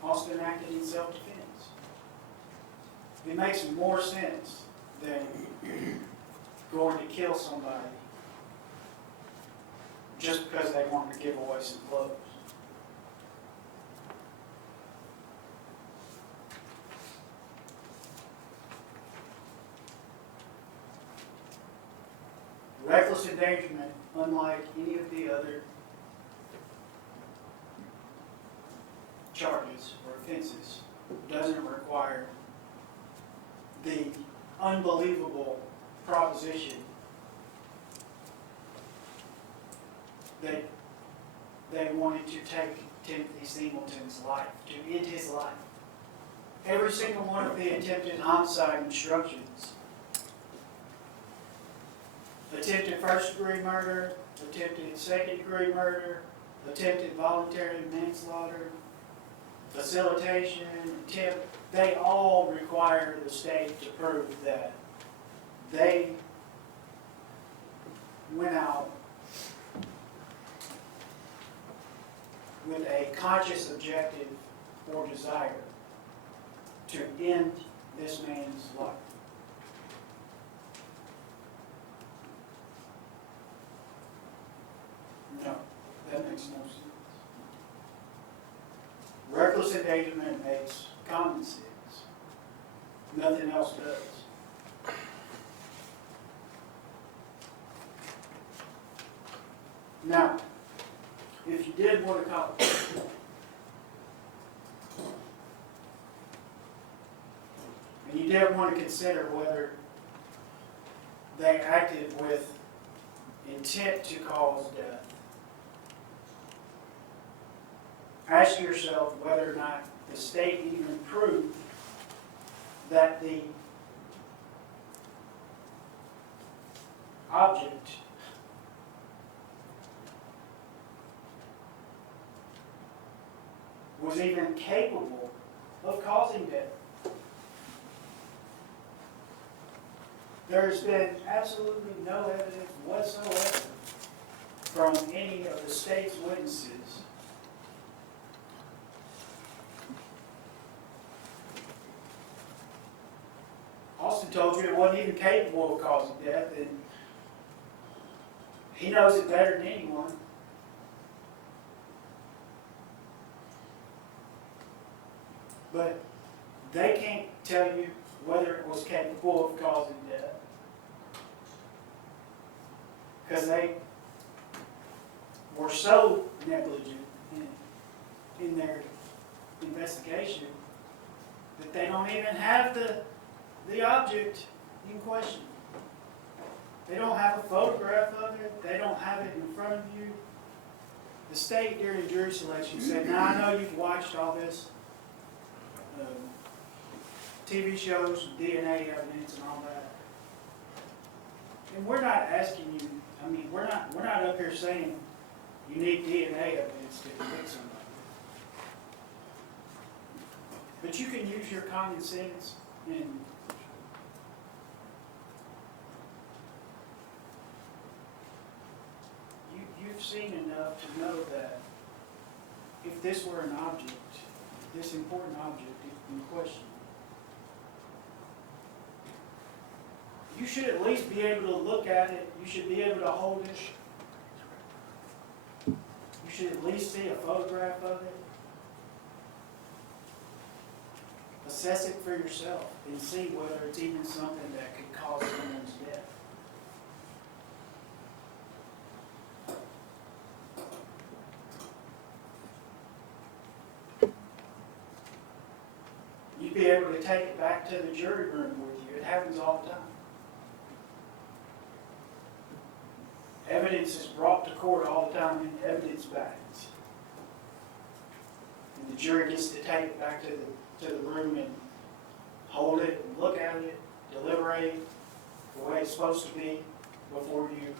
Austin acted in self-defense, it makes more sense than going to kill somebody just because they wanted to give away some clothes. Reckless endangerment, unlike any of the other charges or offenses, doesn't require the unbelievable proposition that they wanted to take Timothy Singleton's life, to end his life. Every single one of the attempted homicide instructions, attempted first-degree murder, attempted second-degree murder, attempted voluntary manslaughter, facilitation, attempt, they all require the state to prove that they went out with a conscious objective or desire to end this man's life. No, that makes no sense. Reckless endangerment makes common sense. Nothing else does. Now, if you did want to call it, and you did want to consider whether they acted with intent to cause death, ask yourself whether or not the state even proved that the object was even capable of causing death. There's been absolutely no evidence whatsoever from any of the state's witnesses Austin told you it wasn't even capable of causing death, and he knows it better than anyone. But they can't tell you whether it was capable of causing death, because they were so negligent in their investigation that they don't even have the object in question. They don't have a photograph of it. They don't have it in front of you. The state during jury selection said, now I know you've watched all this TV shows, DNA evidence and all that. And we're not asking you, I mean, we're not up here saying you need DNA evidence to convict somebody. But you can use your common sense and you've seen enough to know that if this were an object, this important object in question, you should at least be able to look at it. You should be able to hold it. You should at least see a photograph of it. Assess it for yourself and see whether it's even something that could cause someone's death. You'd be able to take it back to the jury room with you. It happens all the time. Evidence is brought to court all the time in evidence bags. And the jury gets to take it back to the room and hold it and look at it, deliberate the way it's supposed to be before you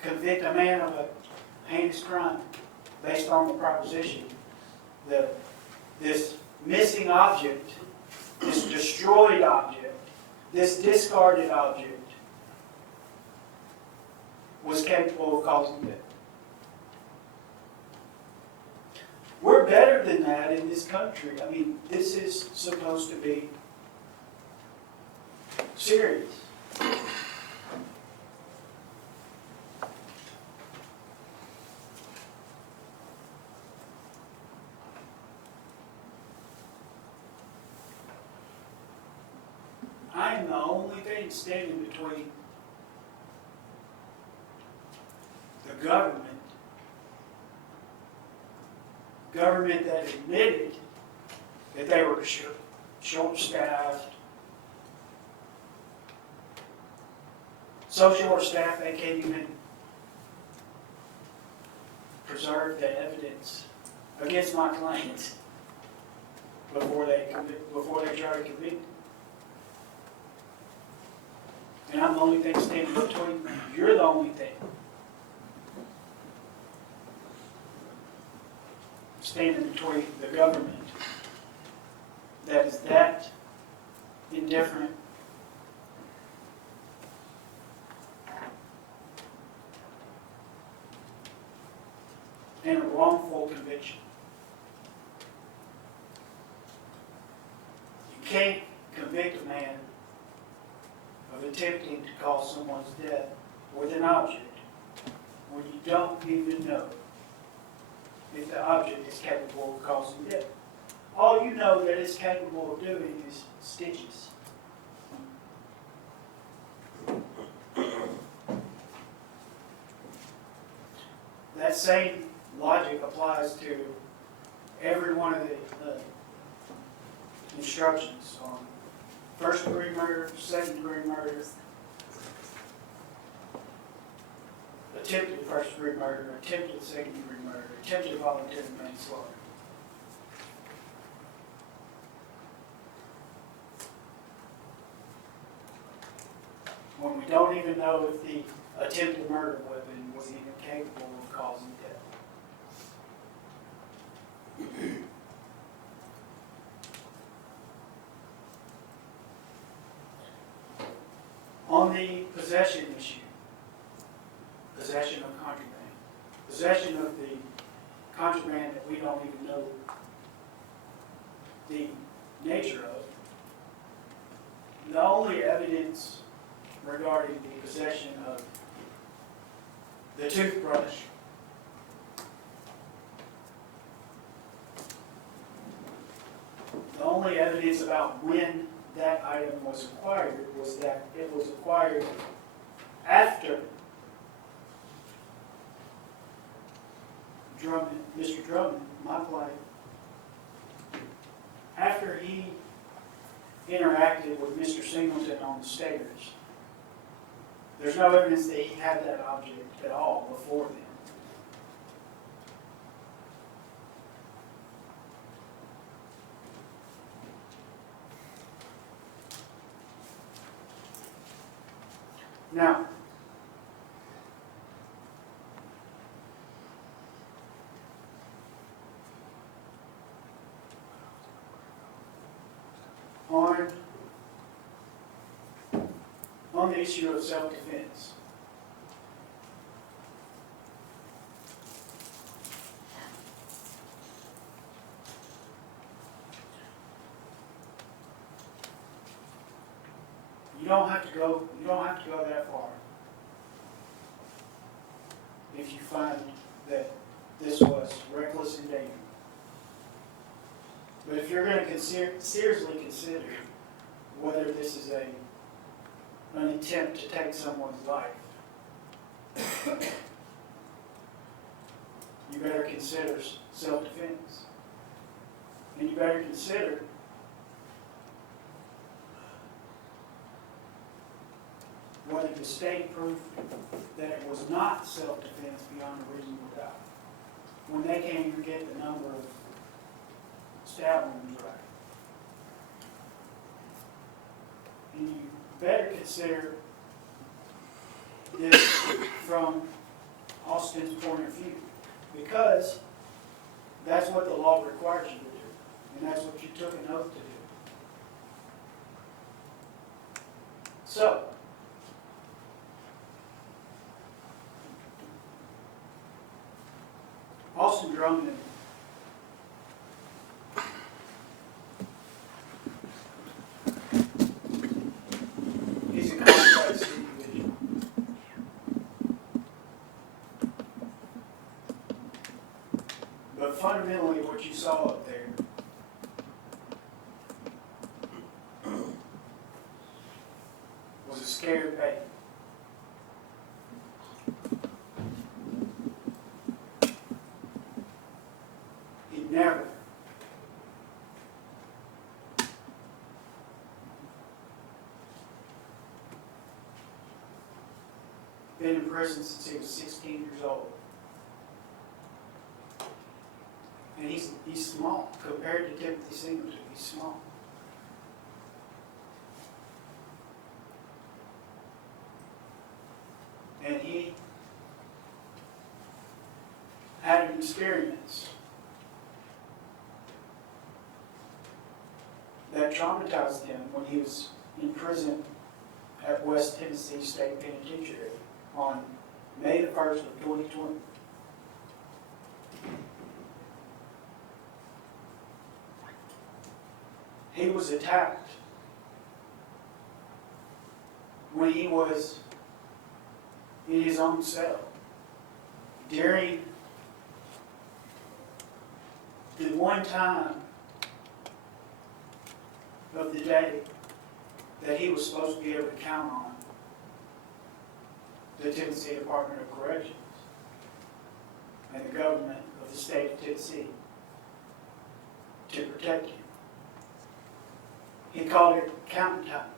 convict a man of a heinous crime based on the proposition that this missing object, this destroyed object, this discarded object was capable of causing death. We're better than that in this country. I mean, this is supposed to be serious. I am the only thing standing between the government that admitted that they were short-staffed, so short-staffed they can't even preserve the evidence against my clients before they try to convict me. And I'm the only thing standing between them. You're the only thing standing between the government that is that indifferent and a wrongful conviction. You can't convict a man of attempting to cause someone's death with an object when you don't even know if the object is capable of causing death. All you know that it's capable of doing is stitches. That same logic applies to every one of the instructions on first-degree murder, second-degree murder, attempted first-degree murder, attempted second-degree murder, attempted voluntary manslaughter. When we don't even know if the attempted murder weapon was even capable of causing death. On the possession issue, possession of contraband, possession of the contraband that we don't even know the nature of, the only evidence regarding the possession of the toothbrush the only evidence about when that item was acquired was that it was acquired after Drummond, Mr. Drummond, my client, after he interacted with Mr. Singleton on the stairs. There's no evidence that he had that object at all before then. Now, on the issue of self-defense, you don't have to go that far if you find that this was reckless endangerment. But if you're going to seriously consider whether this is an attempt to take someone's life, you better consider self-defense. And you better consider whether the state proved that it was not self-defense beyond a reasonable doubt when they can't even get the number of stab wounds right. And you better consider this from Austin's point of view, because that's what the law requires you to do, and that's what you took an oath to do. So, Austin Drummond is a complex individual. But fundamentally, what you saw up there was a scared baby. He never been in prison since he was 16 years old. And he's small. Compared to Timothy Singleton, he's small. And he had an experience that traumatized him when he was in prison at West Tennessee State Penitentiary on May the 1st of 2020. He was attacked when he was in his own cell during the one time of the day that he was supposed to be able to count on the Tennessee Department of Corrections and the government of the state of Tennessee to protect him. He called it counting time.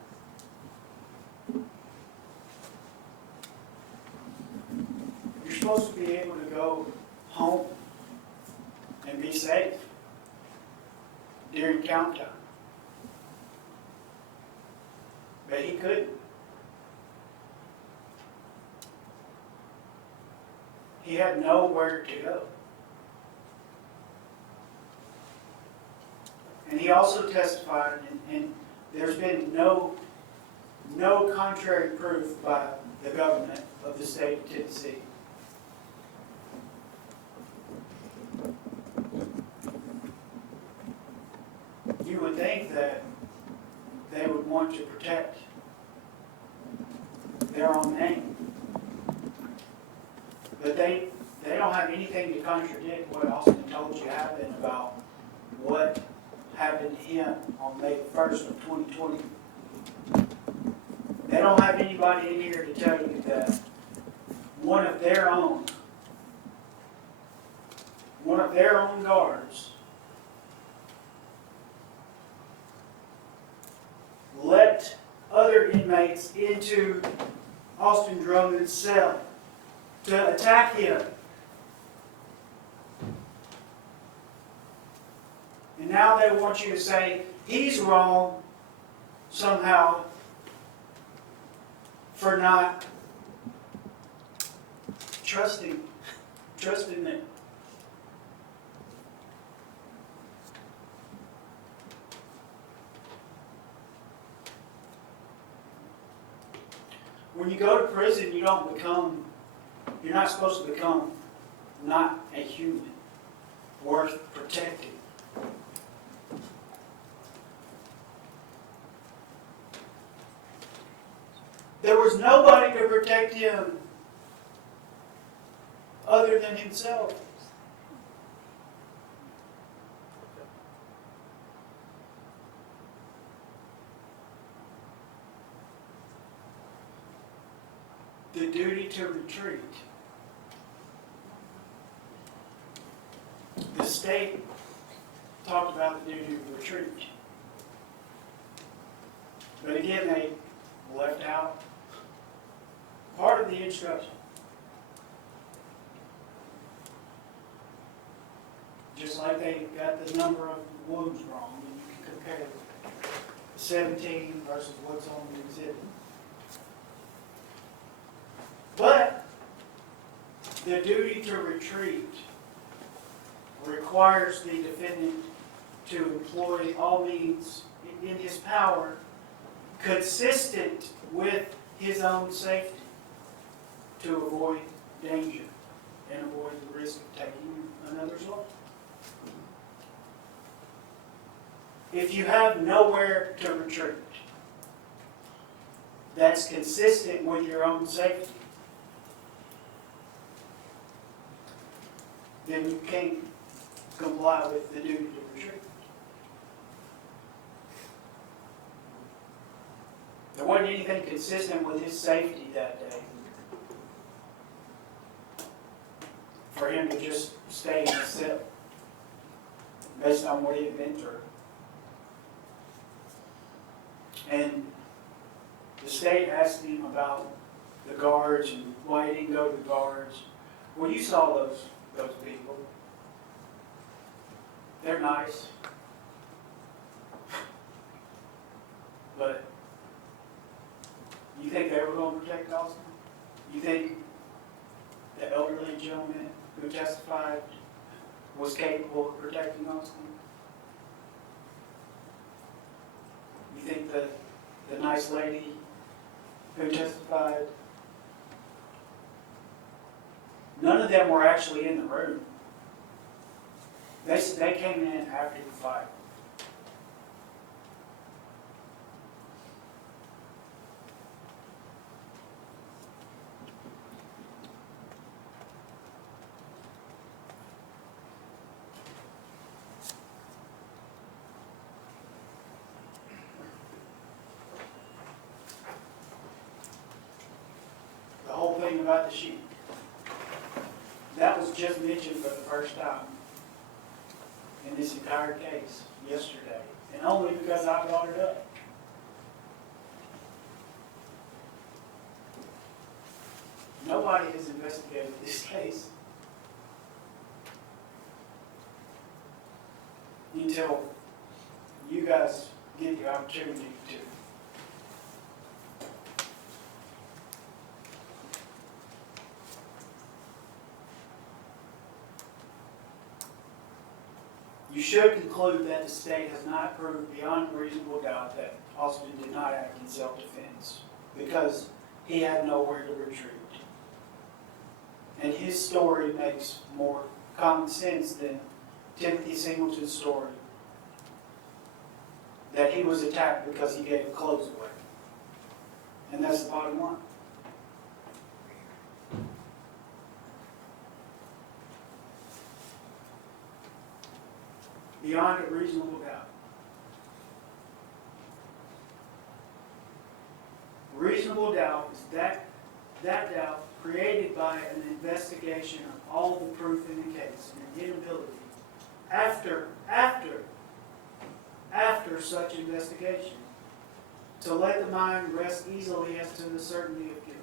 You're supposed to be able to go home and be safe during count time. But he couldn't. He had nowhere to go. And he also testified, and there's been no no contrary proof by the government of the state of Tennessee. You would think that they would want to protect their own name. But they don't have anything to contradict what Austin told you happened about what happened to him on May 1st of 2020. They don't have anybody in here to tell you that one of their own guards let other inmates into Austin Drummond's cell to attack him. And now they want you to say he's wrong somehow for not trusting them. When you go to prison, you're not supposed to become not a human, worth protecting. There was nobody to protect him other than himself. The duty to retreat. The state talked about the duty to retreat. But again, they left out part of the instruction. Just like they got the number of wounds wrong, and you can compare 17 versus what's on the exhibit. But the duty to retreat requires the defendant to employ all means in his power consistent with his own safety to avoid danger and avoid the risk of taking another's life. If you have nowhere to retreat that's consistent with your own safety, then you can't comply with the duty to retreat. There wasn't anything consistent with his safety that day for him to just stay in the cell based on what he had been through. And the state asked him about the guards and why he didn't go to the guards. Well, you saw those people. They're nice. But you think they were going to protect Austin? You think the elderly gentleman who testified was capable of protecting Austin? You think the nice lady who testified? None of them were actually in the room. They came in after the fight. The whole thing about the sheep. That was just mentioned for the first time in this entire case yesterday, and only because I brought it up. Nobody has investigated this case until you guys get the opportunity to. you should conclude that the state has not proved beyond reasonable doubt that Austin did not act in self-defense because he had nowhere to retreat. And his story makes more common sense than Timothy Singleton's story that he was attacked because he gave clothes away. And that's the bottom line. Beyond a reasonable doubt. Reasonable doubt is that doubt created by an investigation of all the proof in the case and an inability after such investigation to let the mind rest easily as to the certainty of guilt.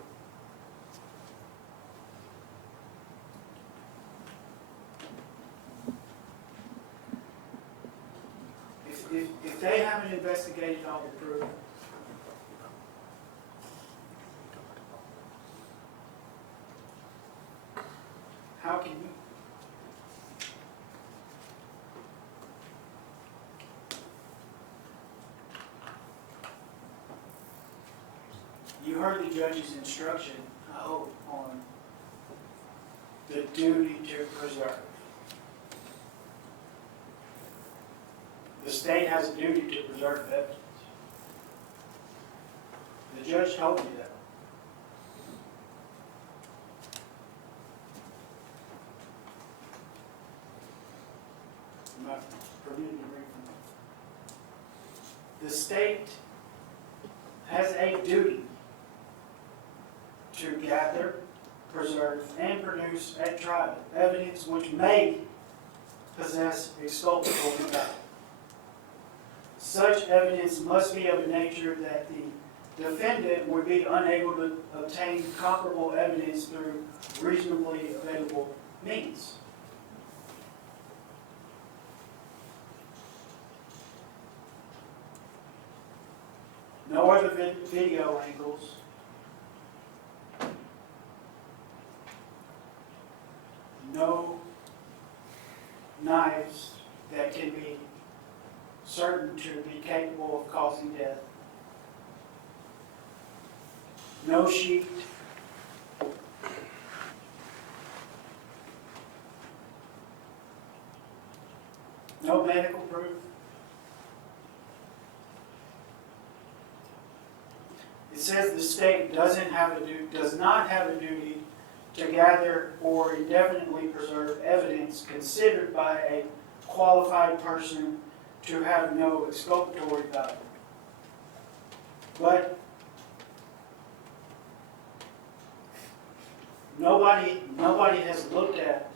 If they haven't investigated all the proof, how can you? You heard the judge's instruction, I hope, on the duty to preserve. The state has a duty to preserve evidence. The judge told you that. I'm not permitted to read from it. The state has a duty to gather, preserve, and produce at trial evidence which may possess exculpatory value. Such evidence must be of a nature that the defendant would be unable to obtain comparable evidence through reasonably available means. No other video angles, no knives that can be certain to be capable of causing death, no sheet, no medical proof. It says the state does not have a duty to gather or indefinitely preserve evidence considered by a qualified person to have no exculpatory value. But nobody has looked at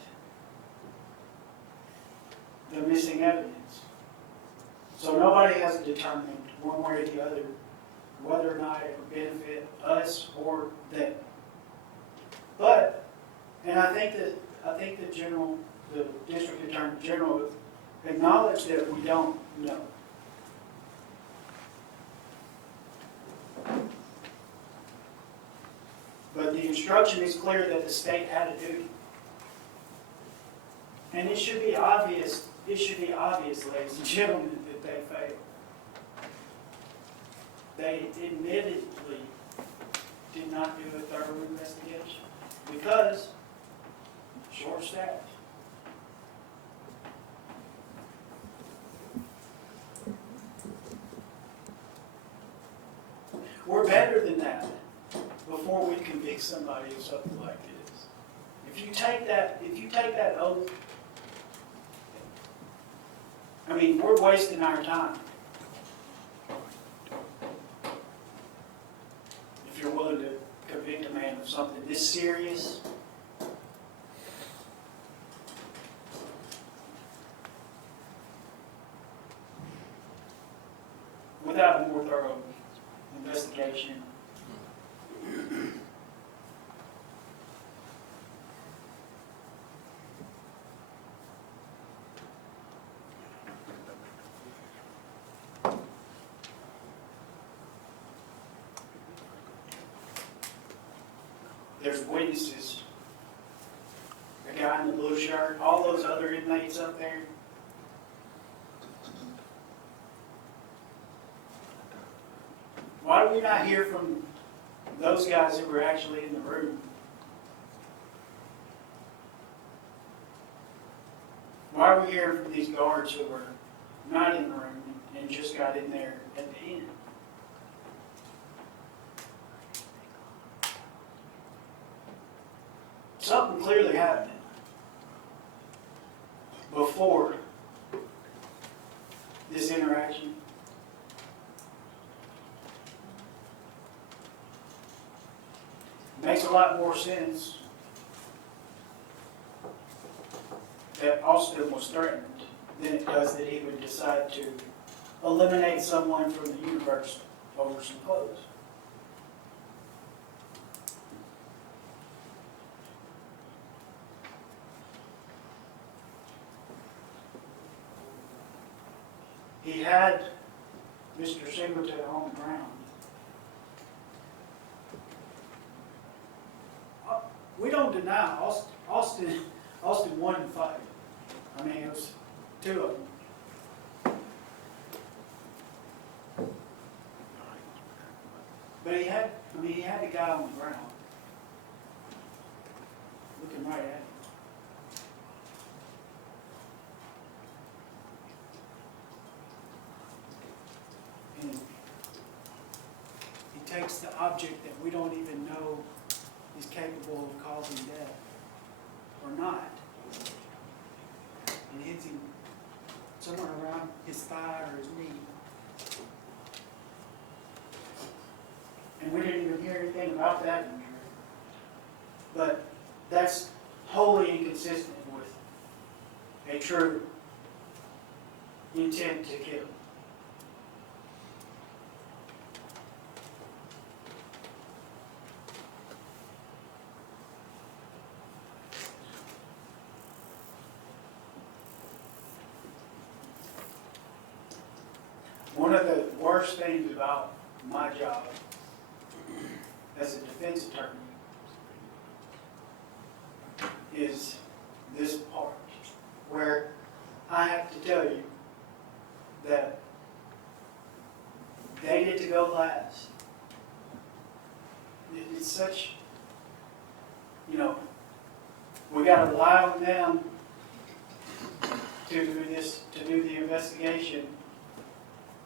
the missing evidence. So nobody has determined one way or the other whether or not it would benefit us or them. But, and I think the district attorney general acknowledged that we don't know. But the instruction is clear that the state had a duty. And it should be obvious, ladies and gentlemen, that they failed. They admittedly did not do a thorough investigation because short staff. We're better than that before we convict somebody of something like this. If you take that oath, I mean, we're wasting our time. If you're willing to convict a man of something this serious, without a more thorough investigation. There's witnesses. The guy in the blue shirt, all those other inmates up there. Why do we not hear from those guys that were actually in the room? Why are we hearing from these guards who were not in the room and just got in there at the end? Something clearly happened before this interaction. Makes a lot more sense that Austin was threatened than it does that he would decide to eliminate someone from the universe over some clothes. He had Mr. Singleton on the ground. We don't deny Austin won the fight. I mean, it was two of them. But he had the guy on the ground, looking right at him. And he takes the object that we don't even know is capable of causing death or not, and hits him somewhere around his thigh or his knee. And we didn't even hear anything about that injury. But that's wholly inconsistent with a true intent to kill. One of the worst things about my job as a defense attorney is this part, where I have to tell you that they get to go last. It's such, we got to rely on them to do the investigation.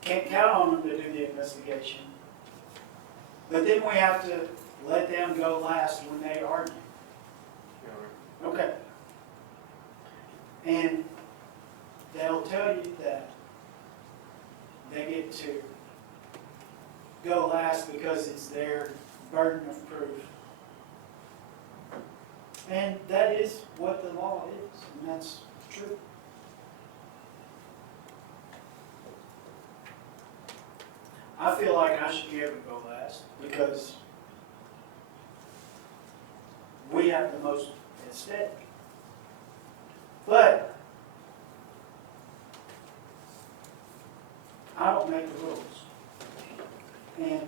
Can't count on them to do the investigation. But then we have to let them go last when they argue. Okay. And they'll tell you that they get to go last because it's their burden of proof. And that is what the law is, and that's true. I feel like I should be able to go last because we have the most at stake. But I don't make the rules. And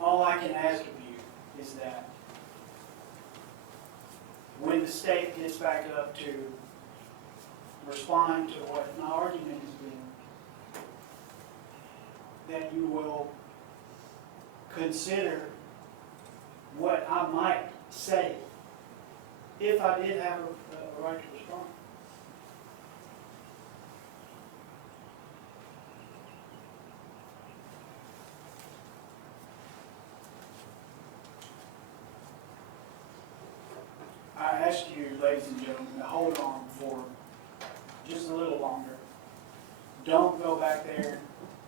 all I can ask of you is that when the state gets back up to respond to what my argument has been, that you will consider what I might say if I did have a right to respond. I ask you, ladies and gentlemen, to hold on for just a little longer. Don't go back there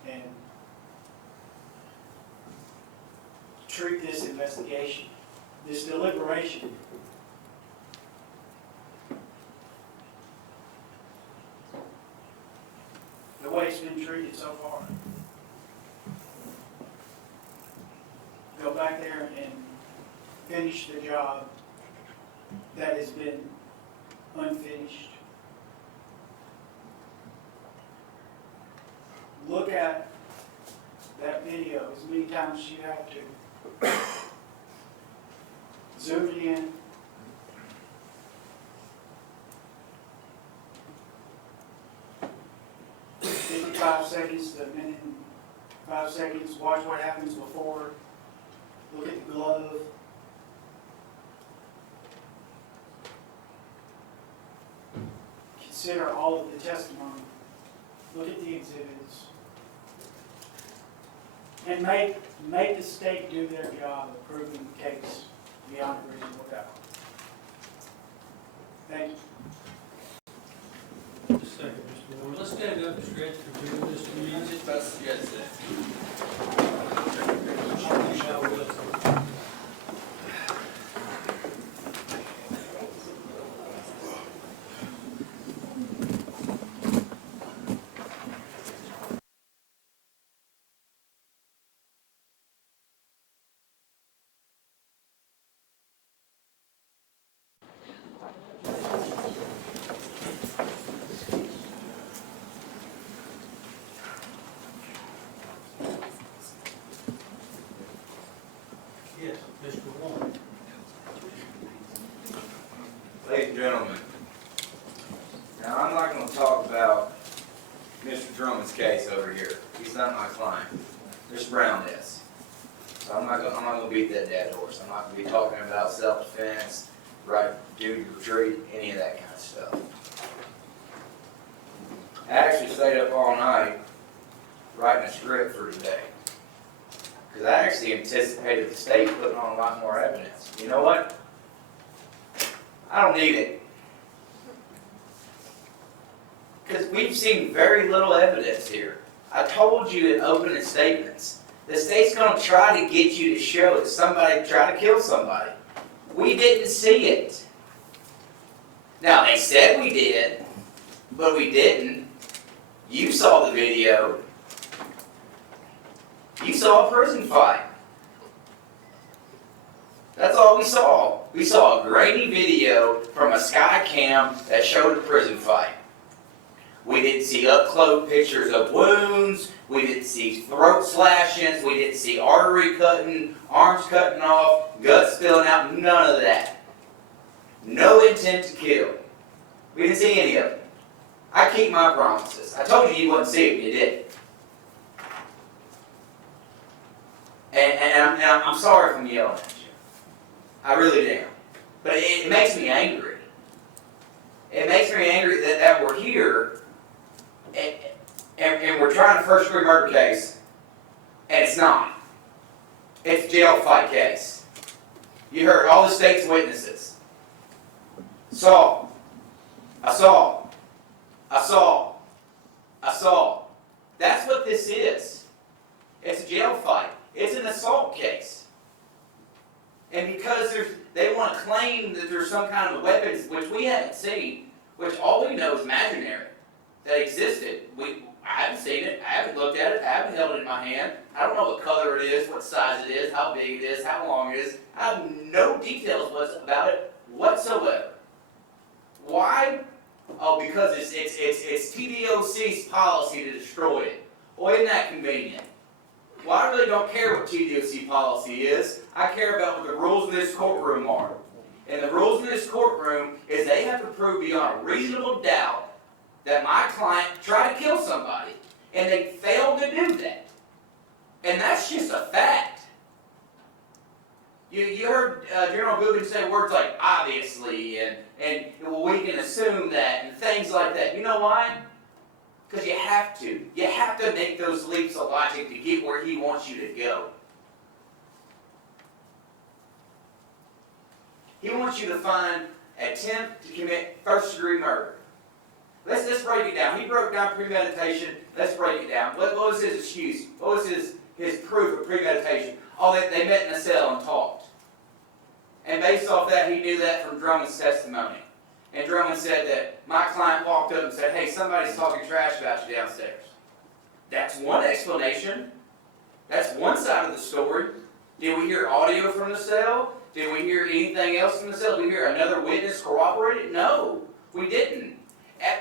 and treat this investigation, this deliberation, the way it's been treated so far. Go back there and finish the job that has been unfinished. Look at that video as many times as you have to. Zoom it in. $55 seconds to a minute and 5 seconds, watch what happens before, look at the glove. Consider all of the testimony, look at the exhibits, and make the state do their job of proving the case beyond a reasonable doubt. Thank you. Just a second, Mr. Ward. Let's stand up and stretch for 2 minutes. Just about to suggest that. Yes, Mr. Warren. Ladies and gentlemen, now I'm not going to talk about Mr. Drummond's case over here. He's not my client. Ms. Brown is. So I'm not going to beat that dead horse. I'm not going to be talking about self-defense, right, duty to retreat, any of that kind of stuff. I actually stayed up all night writing a script for today. Because I actually anticipated the state putting on a lot more evidence. You know what? I don't need it. Because we've seen very little evidence here. I told you in opening statements, the state's going to try to get you to show that somebody tried to kill somebody. We didn't see it. Now, they said we did, but we didn't. You saw the video. You saw a prison fight. That's all we saw. We saw a grainy video from a sky cam that showed a prison fight. We didn't see up-close pictures of wounds. We didn't see throat slashings. We didn't see artery cutting, arms cutting off, guts spilling out, none of that. No intent to kill. We didn't see any of it. I keep my promises. I told you wouldn't see it, but you did. And I'm sorry if I'm yelling at you. I really am. But it makes me angry. It makes me angry that we're here and we're trying a first-degree murder case, and it's not. It's a jail fight case. You heard all the state's witnesses. Saw. I saw. I saw. I saw. That's what this is. It's a jail fight. It's an assault case. And because they want to claim that there's some kind of weapons, which we haven't seen, which all we know is imaginary, that existed. I haven't seen it. I haven't looked at it. I haven't held it in my hand. I don't know what color it is, what size it is, how big it is, how long it is. I have no details about it whatsoever. Why? Oh, because it's TDOC's policy to destroy it. Well, isn't that convenient? Well, I really don't care what TDOC policy is. I care about what the rules in this courtroom are. And the rules in this courtroom is they have to prove beyond a reasonable doubt that my client tried to kill somebody. And they failed to do that. And that's just a fact. You heard General Goodwin say words like obviously and we can assume that and things like that. You know why? Because you have to. You have to make those leaps of logic to get where he wants you to go. He wants you to find attempt to commit first-degree murder. Let's break it down. He broke down premeditation. Let's break it down. What was his excuse? What was his proof of premeditation? Oh, they met in a cell and talked. And based off that, he knew that from Drummond's testimony. And Drummond said that my client walked up and said, hey, somebody's talking trash about you downstairs. That's one explanation. That's one side of the story. Did we hear audio from the cell? Did we hear anything else from the cell? Did we hear another witness corroborate it? No, we didn't.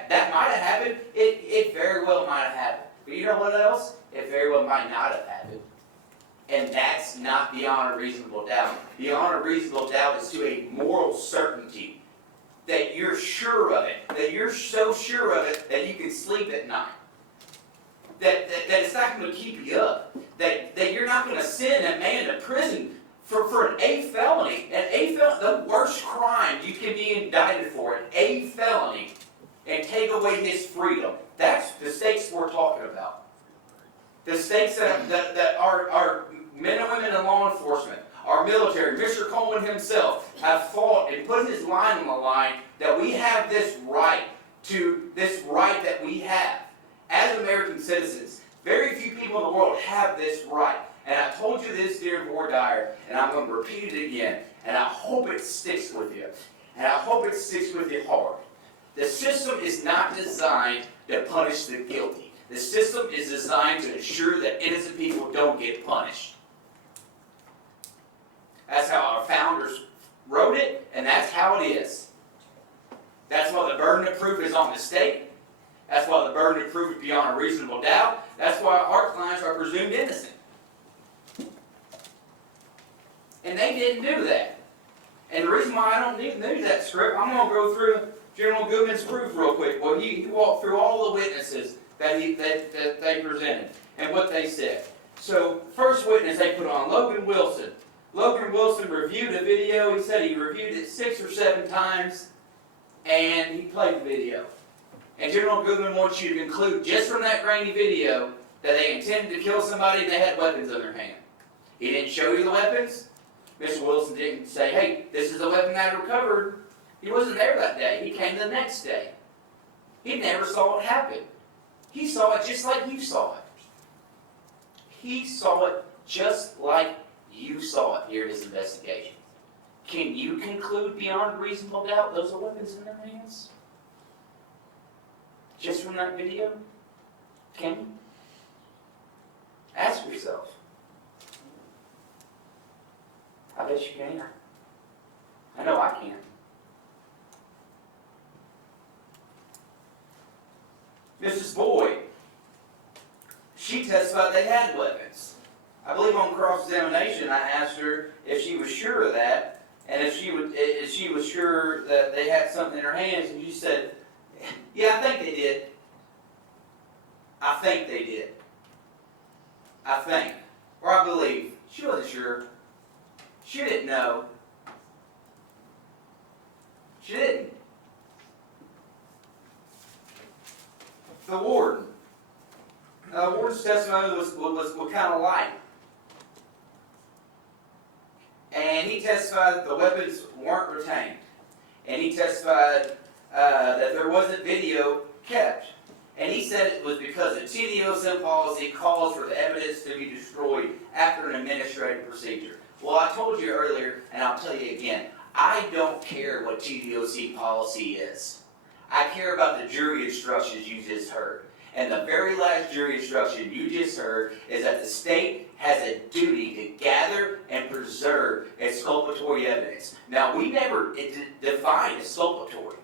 That might have happened. It very well might have happened. But you know what else? It very well might not have happened. And that's not beyond a reasonable doubt. Beyond a reasonable doubt is to a moral certainty. That you're sure of it. That you're so sure of it that you can sleep at night. that it's not going to keep you up. That you're not going to send a man to prison for an A felony. An A felony, the worst crime you can be indicted for, an A felony, and take away his freedom. That's the stakes we're talking about. The stakes that our men and women in law enforcement, our military, Mr. Coleman himself, have fought and put his line on the line that we have this right that we have as American citizens. Very few people in the world have this right. And I told you this, dear Board Dyer, and I'm going to repeat it again. And I hope it sticks with you. And I hope it sticks with you hard. The system is not designed to punish the guilty. The system is designed to ensure that innocent people don't get punished. That's how our founders wrote it, and that's how it is. That's why the burden of proof is on the state. That's why the burden of proof is beyond a reasonable doubt. That's why our clients are presumed innocent. And they didn't do that. And the reason why I don't need that script, I'm going to go through General Goodman's proof real quick. Well, he walked through all the witnesses that they presented and what they said. So, first witness they put on, Logan Wilson. Logan Wilson reviewed a video. He said he reviewed it 6 or 7 times, and he played the video. And General Goodman wants you to conclude just from that grainy video that they intended to kill somebody and they had weapons in their hand. He didn't show you the weapons. Mr. Wilson didn't say, hey, this is the weapon I recovered. He wasn't there that day. He came the next day. He never saw it happen. He saw it just like you saw it. He saw it just like you saw it during his investigation. Can you conclude beyond reasonable doubt those are weapons in their hands? Just from that video? Can you? Ask yourself. I bet you can. I know I can. Mrs. Boyd, she testified they had weapons. I believe on cross-examination I asked her if she was sure of that, and if she was sure that they had something in her hands, and she said, yeah, I think they did. I think they did. I think. Or I believe. She wasn't sure. She didn't know. She didn't. The warden. The warden's testimony was kind of light. And he testified that the weapons weren't retained. And he testified that there wasn't video kept. And he said it was because the TDOSM policy calls for the evidence to be destroyed after an administrative procedure. Well, I told you earlier, and I'll tell you again, I don't care what TDOC policy is. I care about the jury instructions you just heard. And the very last jury instruction you just heard is that the state has a duty to gather and preserve exculpatory evidence. Now, we never defined exculpatory.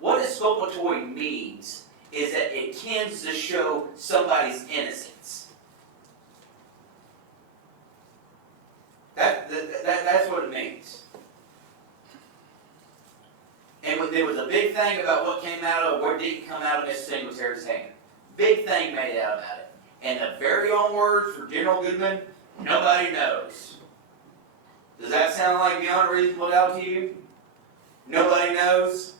What exculpatory means is that it tends to show somebody's innocence. That's what it means. And there was a big thing about what came out of, what didn't come out of Miss Singletary's hand. Big thing made out about it. And the very own words for General Goodman, nobody knows. Does that sound like beyond reasonable doubt to you? Nobody knows?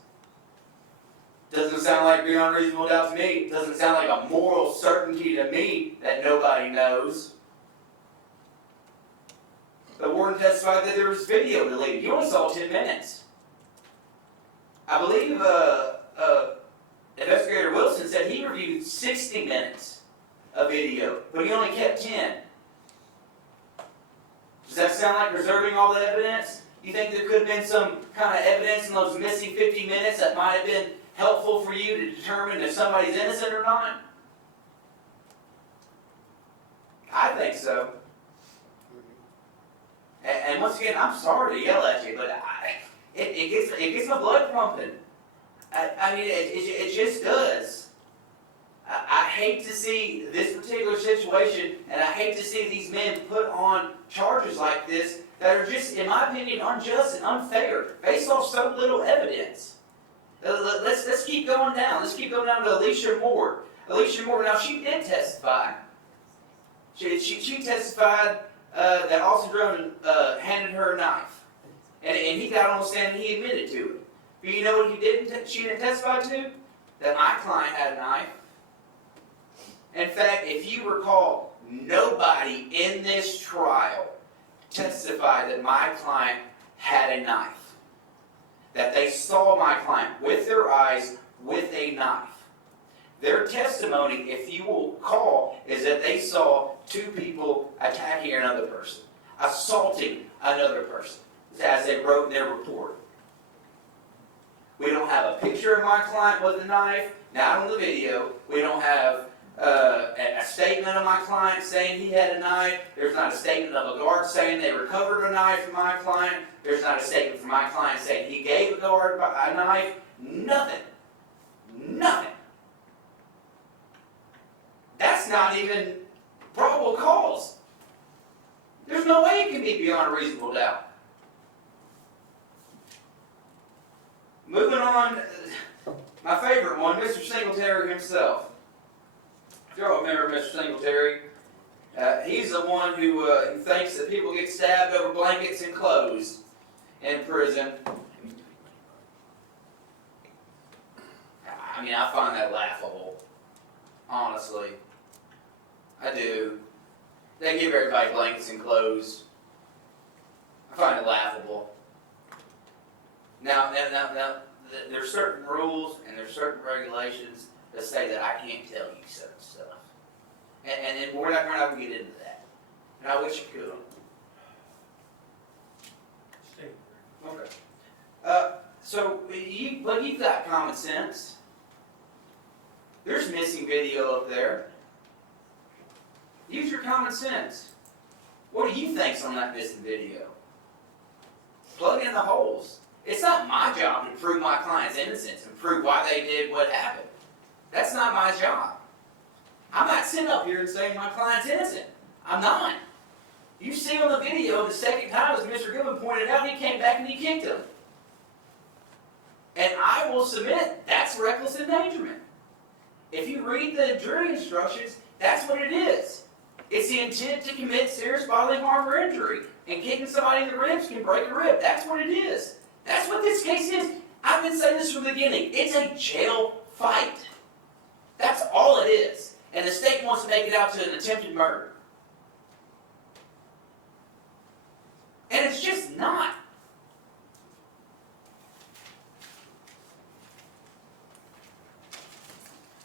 Doesn't sound like beyond reasonable doubt to me. Doesn't sound like a moral certainty to me that nobody knows. The warden testified that there was video deleted. You only saw 10 minutes. I believe Investigator Wilson said he reviewed 60 minutes of video, but he only kept 10. Does that sound like preserving all the evidence? You think there could have been some kind of evidence in those missing 50 minutes that might have been helpful for you to determine if somebody's innocent or not? I think so. And once again, I'm sorry to yell at you, but it gets my blood pumping. I mean, it just does. I hate to see this particular situation, and I hate to see these men put on charges like this that are just, in my opinion, unjust and unfair, based off so little evidence. Let's keep going down. Let's keep going down to Alicia Moore. Alicia Moore, now she did testify. She testified that Austin Drummond handed her a knife. And he got on the stand and he admitted to it. But you know what she didn't testify to? That my client had a knife. In fact, if you recall, nobody in this trial testified that my client had a knife. That they saw my client with their eyes with a knife. Their testimony, if you will recall, is that they saw two people attacking another person, assaulting another person, as they wrote in their report. We don't have a picture of my client with a knife, not on the video. We don't have a statement of my client saying he had a knife. There's not a statement of a guard saying they recovered a knife from my client. There's not a statement from my client saying he gave a guard a knife. Nothing. Nothing. That's not even probable cause. There's no way it can be beyond a reasonable doubt. Moving on, my favorite one, Mr. Singletary himself. If you all remember Mr. Singletary, he's the one who thinks that people get stabbed over blankets and clothes in prison. I mean, I find that laughable. Honestly. I do. They give everybody blankets and clothes. I find it laughable. Now, there's certain rules and there's certain regulations that say that I can't tell you certain stuff. And we're not going to get into that. And I wish I could. Okay. But you've got common sense. There's missing video up there. Use your common sense. What do you think's on that missing video? Plug in the holes. It's not my job to prove my client's innocence and prove why they did what happened. That's not my job. I'm not sitting up here and saying my client's innocent. I'm not. You see on the video the second time, as Mr. Goodman pointed out, he came back and he kicked him. And I will submit that's reckless endangerment. If you read the jury instructions, that's what it is. It's the intent to commit serious bodily harm or injury. And kicking somebody in the ribs can break a rib. That's what it is. That's what this case is. I've been saying this from the beginning. It's a jail fight. That's all it is. And the state wants to make it out to an attempted murder. And it's just not.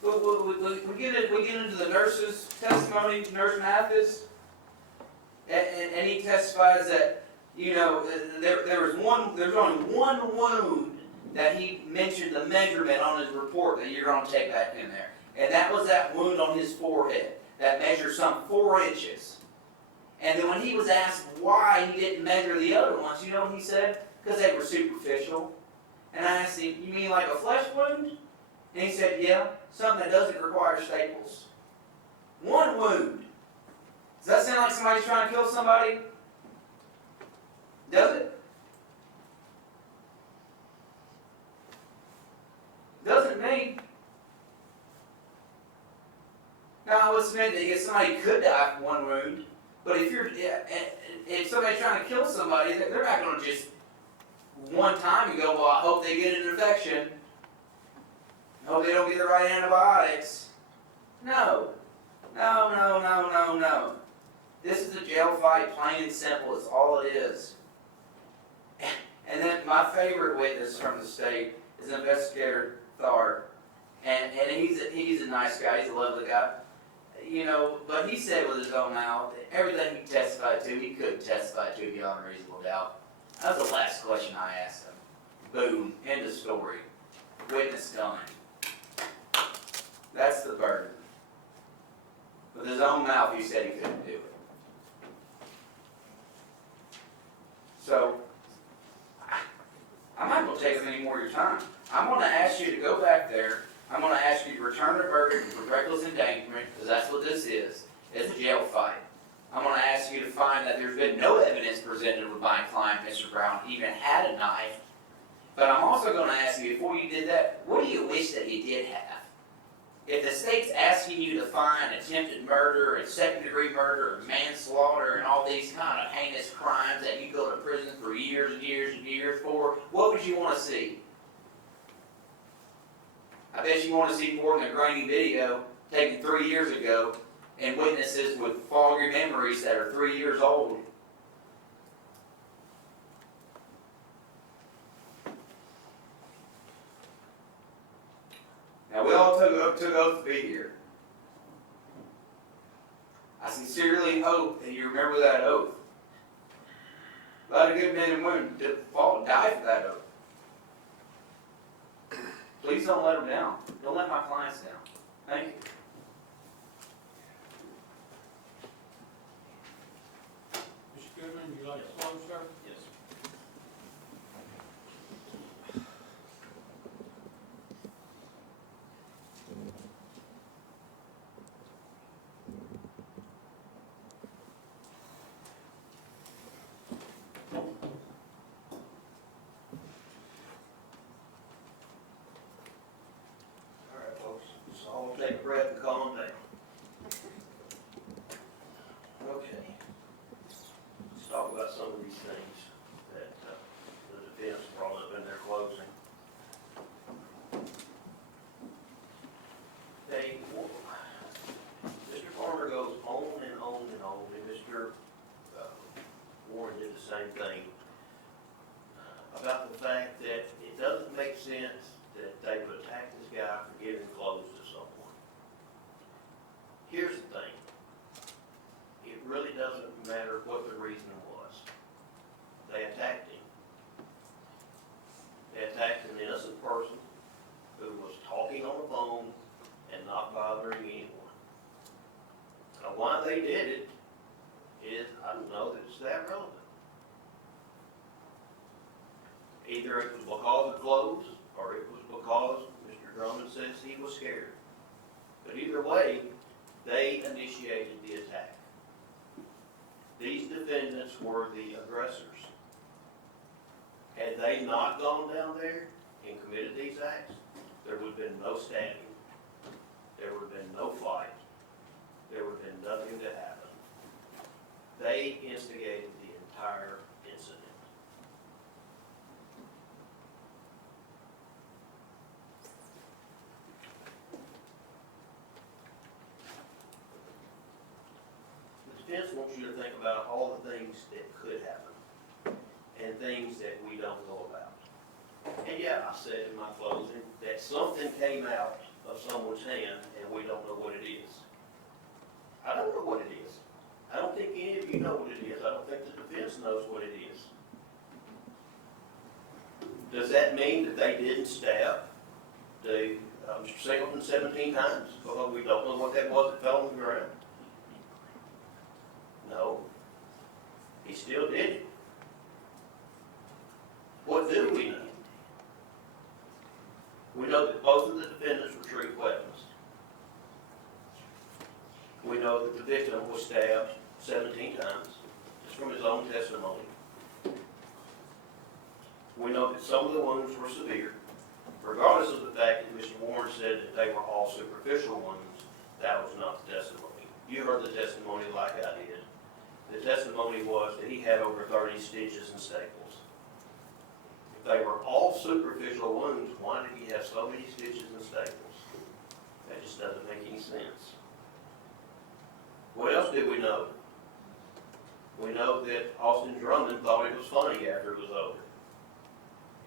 We get into the nurse's testimony, Nurse Mathis, and he testifies that, you know, there's only one wound that he mentioned the measurement on his report that you're going to take back in there. And that was that wound on his forehead that measured some 4 inches. And then when he was asked why he didn't measure the other ones, you know what he said? Because they were superficial. And I asked him, you mean like a flesh wound? And he said, yeah, something that doesn't require staples. One wound. Does that sound like somebody's trying to kill somebody? Does it? Doesn't me. Now, I will submit that somebody could die from one wound, but if somebody's trying to kill somebody, they're not going to just one time and go, well, I hope they get an infection. I hope they don't get the right antibiotics. No. No. This is a jail fight, plain and simple. It's all it is. And then my favorite witness from the state is investigator Thar. And he's a nice guy. He's a lovely guy. You know, but he said with his own mouth, everything he testified to, he couldn't testify to beyond a reasonable doubt. That was the last question I asked him. Boom, end of story. Witness done. That's the burden. With his own mouth, he said he couldn't do it. So, I'm not going to take up any more of your time. I'm going to ask you to go back there. I'm going to ask you to return a verdict for reckless endangerment, because that's what this is. It's a jail fight. I'm going to ask you to find that there's been no evidence presented with my client, Mr. Brown, even had a knife. But I'm also going to ask you, before you did that, what do you wish that you did have? If the state's asking you to find attempted murder and second-degree murder and manslaughter and all these kind of heinous crimes that you go to prison for years and years and years for, what would you want to see? I bet you want to see more than a grainy video taken 3 years ago and witnesses with foggy memories that are 3 years old. Now, we all took oath to be here. I sincerely hope that you remember that oath. A lot of good men and women fought and died for that oath. Please don't let them down. Don't let my clients down. Thank you. Mr. Goodman, you like to close, sir? Yes. All right, folks, so I'll take a breath and calm down. Okay. Let's talk about some of these things that the defense brought up in their closing. Mr. Farmer goes on and on and on, and Mr. Warren did the same thing about the fact that it doesn't make sense that they would attack this guy for giving clothes to someone. Here's the thing. It really doesn't matter what the reason was. They attacked him. They attacked an innocent person who was talking on the phone and not bothering anyone. Now, why they did it is, I don't know that it's that relevant. Either it was because of clothes, or it was because Mr. Drummond says he was scared. But either way, they initiated the attack. These defendants were the aggressors. Had they not gone down there and committed these acts, there would have been no stabbing. There would have been no fight. There would have been nothing to happen. They instigated the entire incident. The defense wants you to think about all the things that could happen and things that we don't know about. And yeah, I said in my closing that something came out of someone's hand and we don't know what it is. I don't know what it is. I don't think any of you know what it is. I don't think the defense knows what it is. Does that mean that they didn't stab Mr. Singleton 17 times because we don't know what that was that fell on the ground? No. He still did it. What do we know? We know that both of the defendants retrieved weapons. We know that the victim was stabbed 17 times, just from his own testimony. We know that some of the wounds were severe. Regardless of the fact that Mr. Warren said that they were all superficial wounds, that was not the testimony. You heard the testimony like I did. The testimony was that he had over 30 stitches and staples. If they were all superficial wounds, why did he have so many stitches and staples? That just doesn't make any sense. What else did we know? We know that Austin Drummond thought it was funny after it was over.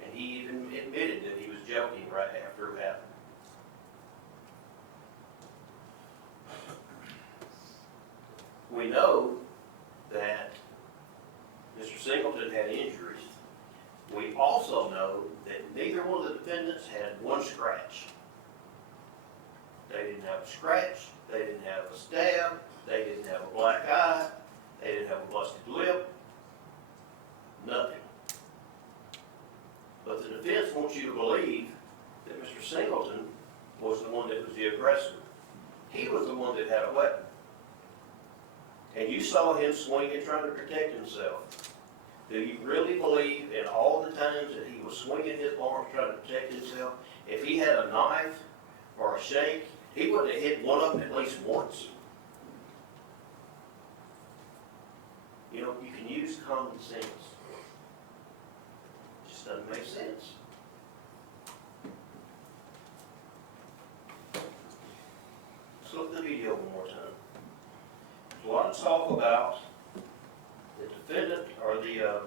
And he even admitted that he was joking right after it happened. We know that Mr. Singleton had injuries. We also know that neither one of the defendants had one scratch. They didn't have a scratch, they didn't have a stab, they didn't have a black eye, they didn't have a busted lip, nothing. But the defense wants you to believe that Mr. Singleton was the one that was the aggressor. He was the one that had a weapon. And you saw him swinging, trying to protect himself. Do you really believe in all the times that he was swinging his arms trying to protect himself, if he had a knife or a shank, he wouldn't have hit one of them at least once? You know, you can use common sense. It just doesn't make sense. Let's look at the video one more time. There's a lot of talk about the defendant or the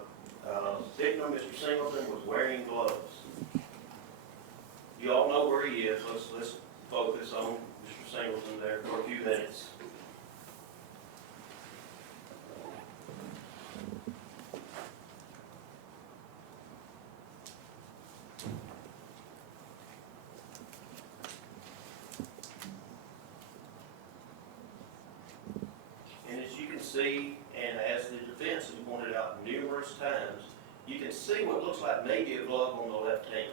victim, Mr. Singleton, was wearing gloves. You all know where he is. Let's focus on Mr. Singleton there for a few minutes. And as you can see, and as the defense has pointed out numerous times, you can see what looks like maybe a glove on the left hand.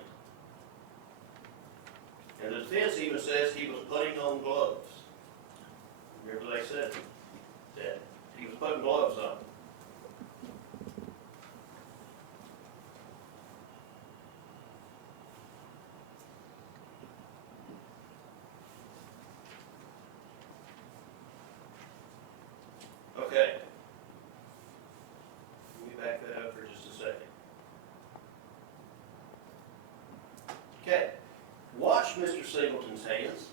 And the defense even says he was putting on gloves. Remember they said that he was putting gloves on. Okay. Let me back that up for just a second. Okay. Watch Mr. Singleton's hands.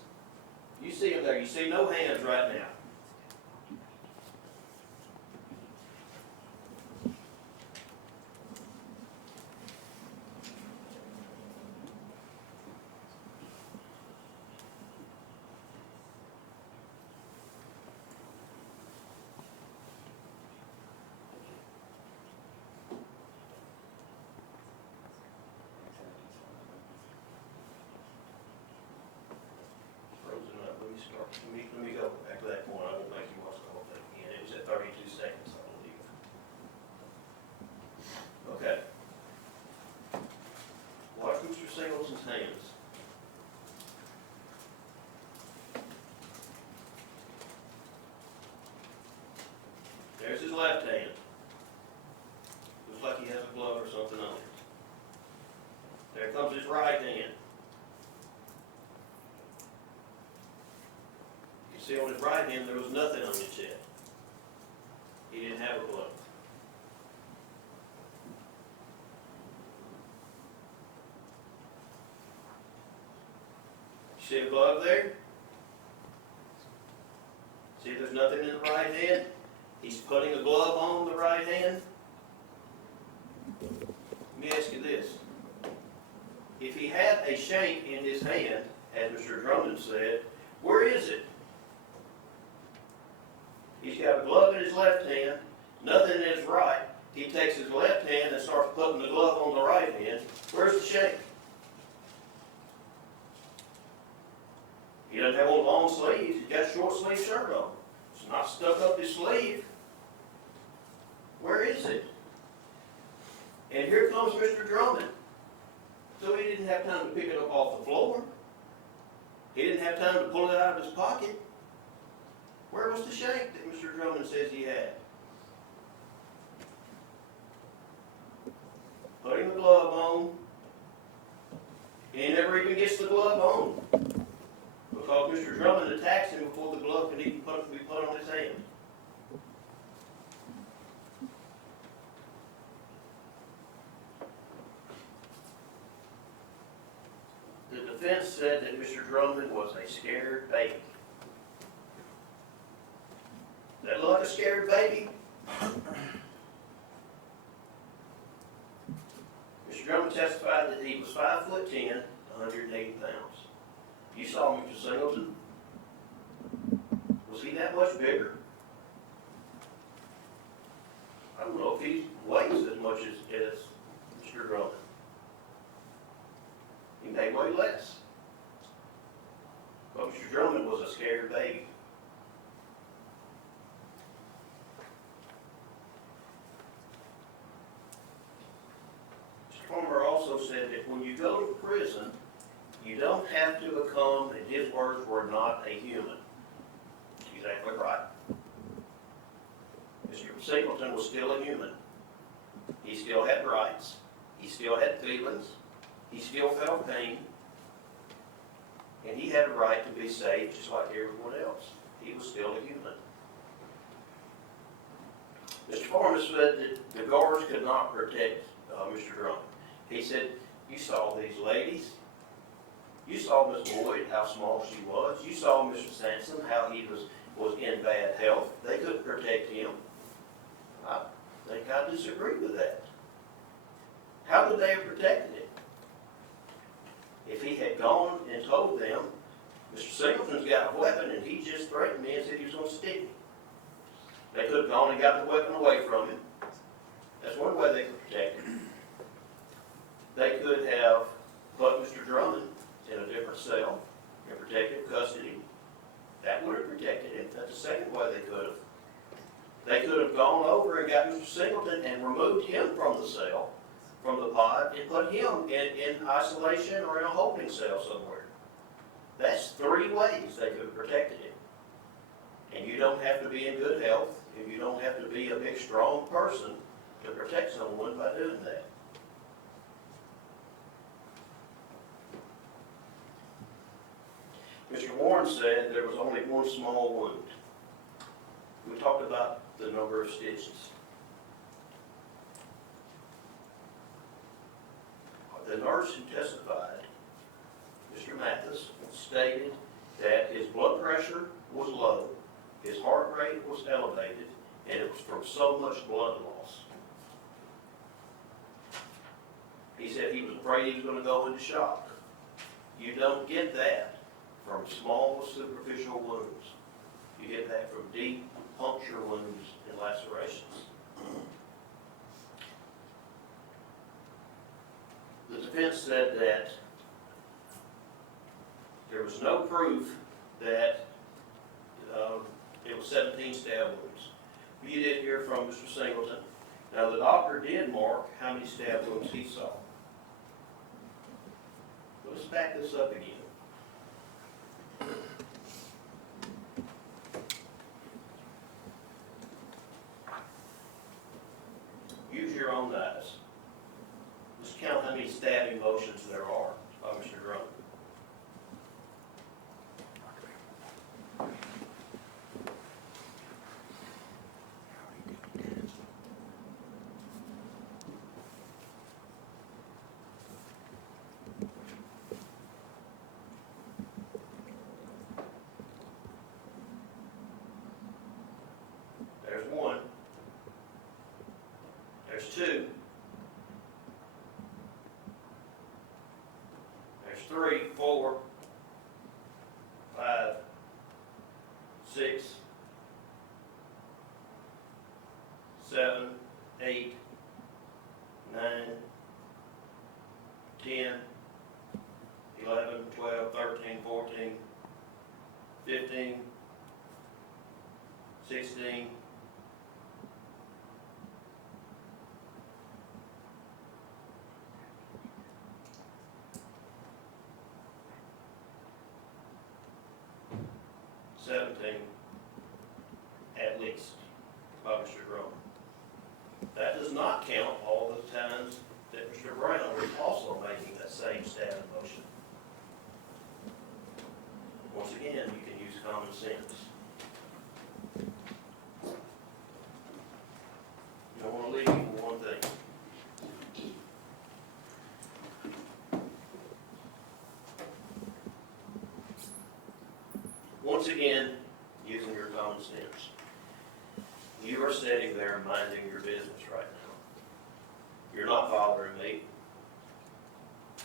You see him there. You see no hands right now. Frozen up. Let me start. Let me go back to that point. I won't make you watch the whole thing again. It was at 32 seconds, I believe. Okay. Watch Mr. Singleton's hands. There's his left hand. Looks like he has a glove or something on it. There comes his right hand. You see on his right hand there was nothing on his chest. He didn't have a glove. You see a glove there? See there's nothing in the right hand? He's putting a glove on the right hand. Let me ask you this. If he had a shank in his hand, as Mr. Drummond said, where is it? He's got a glove in his left hand, nothing in his right. He takes his left hand and starts putting the glove on the right hand. Where's the shank? He doesn't have on long sleeves. He's got a short sleeve shirt on. It's not stuck up his sleeve. Where is it? And here comes Mr. Drummond. So he didn't have time to pick it up off the floor. He didn't have time to pull it out of his pocket. Where was the shank that Mr. Drummond says he had? Putting the glove on. He never even gets the glove on. Because Mr. Drummond attacks him before the glove can even be put on his hand. The defense said that Mr. Drummond was a scared baby. That look like a scared baby? Mr. Drummond testified that he was 5'10", 180 pounds. You saw Mr. Singleton. Was he that much bigger? I don't know if he weighs as much as Mr. Drummond. He may weigh less. But Mr. Drummond was a scared baby. Mr. Farmer also said that when you go to prison, you don't have to become, and his words were, not a human. Exactly right. Mr. Singleton was still a human. He still had rights. He still had feelings. He still felt pain. And he had a right to be saved just like everyone else. He was still a human. Mr. Foreman said that the guards could not protect Mr. Drummond. He said, you saw these ladies. You saw Miss Boyd, how small she was. You saw Mr. Sampson, how he was in bad health. They couldn't protect him. I think I disagree with that. How could they have protected him? If he had gone and told them, Mr. Singleton's got a weapon and he just threatened me and said he was going to stick me. They could have gone and got the weapon away from him. That's one way they could protect him. They could have put Mr. Drummond in a different cell in protective custody. That would have protected him. That's the second way they could have. They could have gone over and got Mr. Singleton and removed him from the cell, from the pod, and put him in isolation or in a holding cell somewhere. That's three ways they could have protected him. And you don't have to be in good health, and you don't have to be a big, strong person to protect someone by doing that. Mr. Warren said there was only one small wound. We talked about the number of stitches. The nurse who testified, Mr. Mathis, stated that his blood pressure was low, his heart rate was elevated, and it was from so much blood loss. He said he was afraid he was going to go into shock. You don't get that from small superficial wounds. You get that from deep puncture wounds and lacerations. The defense said that there was no proof that it was 17 stab wounds. You did hear from Mr. Singleton. Now the doctor did mark how many stab wounds he saw. Let's back this up again. Use your own eyes. Just count how many stabbing motions there are by Mr. Drummond. There's one. There's two. There's 3, 4, 5, 6, 7, 8, 9, 10, 11, 12, 13, 14, 15, 16, 17, at least, by Mr. Drummond. That does not count all the times that Mr. Brown was also making that same stabbing motion. Once again, you can use common sense. I want to leave you with one thing. Once again, using your common sense. You are sitting there minding your business right now. You're not bothering me.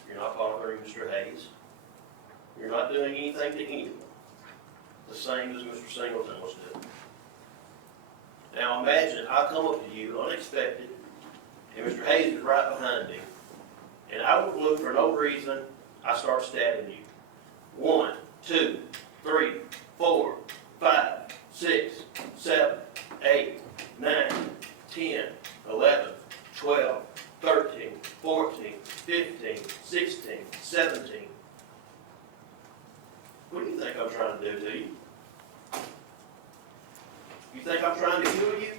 You're not bothering Mr. Hayes. You're not doing anything to anyone. The same as Mr. Singleton was doing. Now imagine I come up to you unexpected, and Mr. Hayes is right behind me, and out of the blue for no reason, I start stabbing you. 1, 2, 3, 4, 5, 6, 7, 8, 9, 10, 11, 12, 13, 14, 15, 16, 17. What do you think I'm trying to do to you? You think I'm trying to kill you?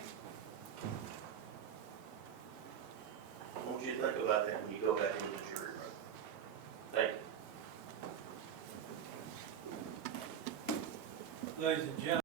Ladies and gentlemen.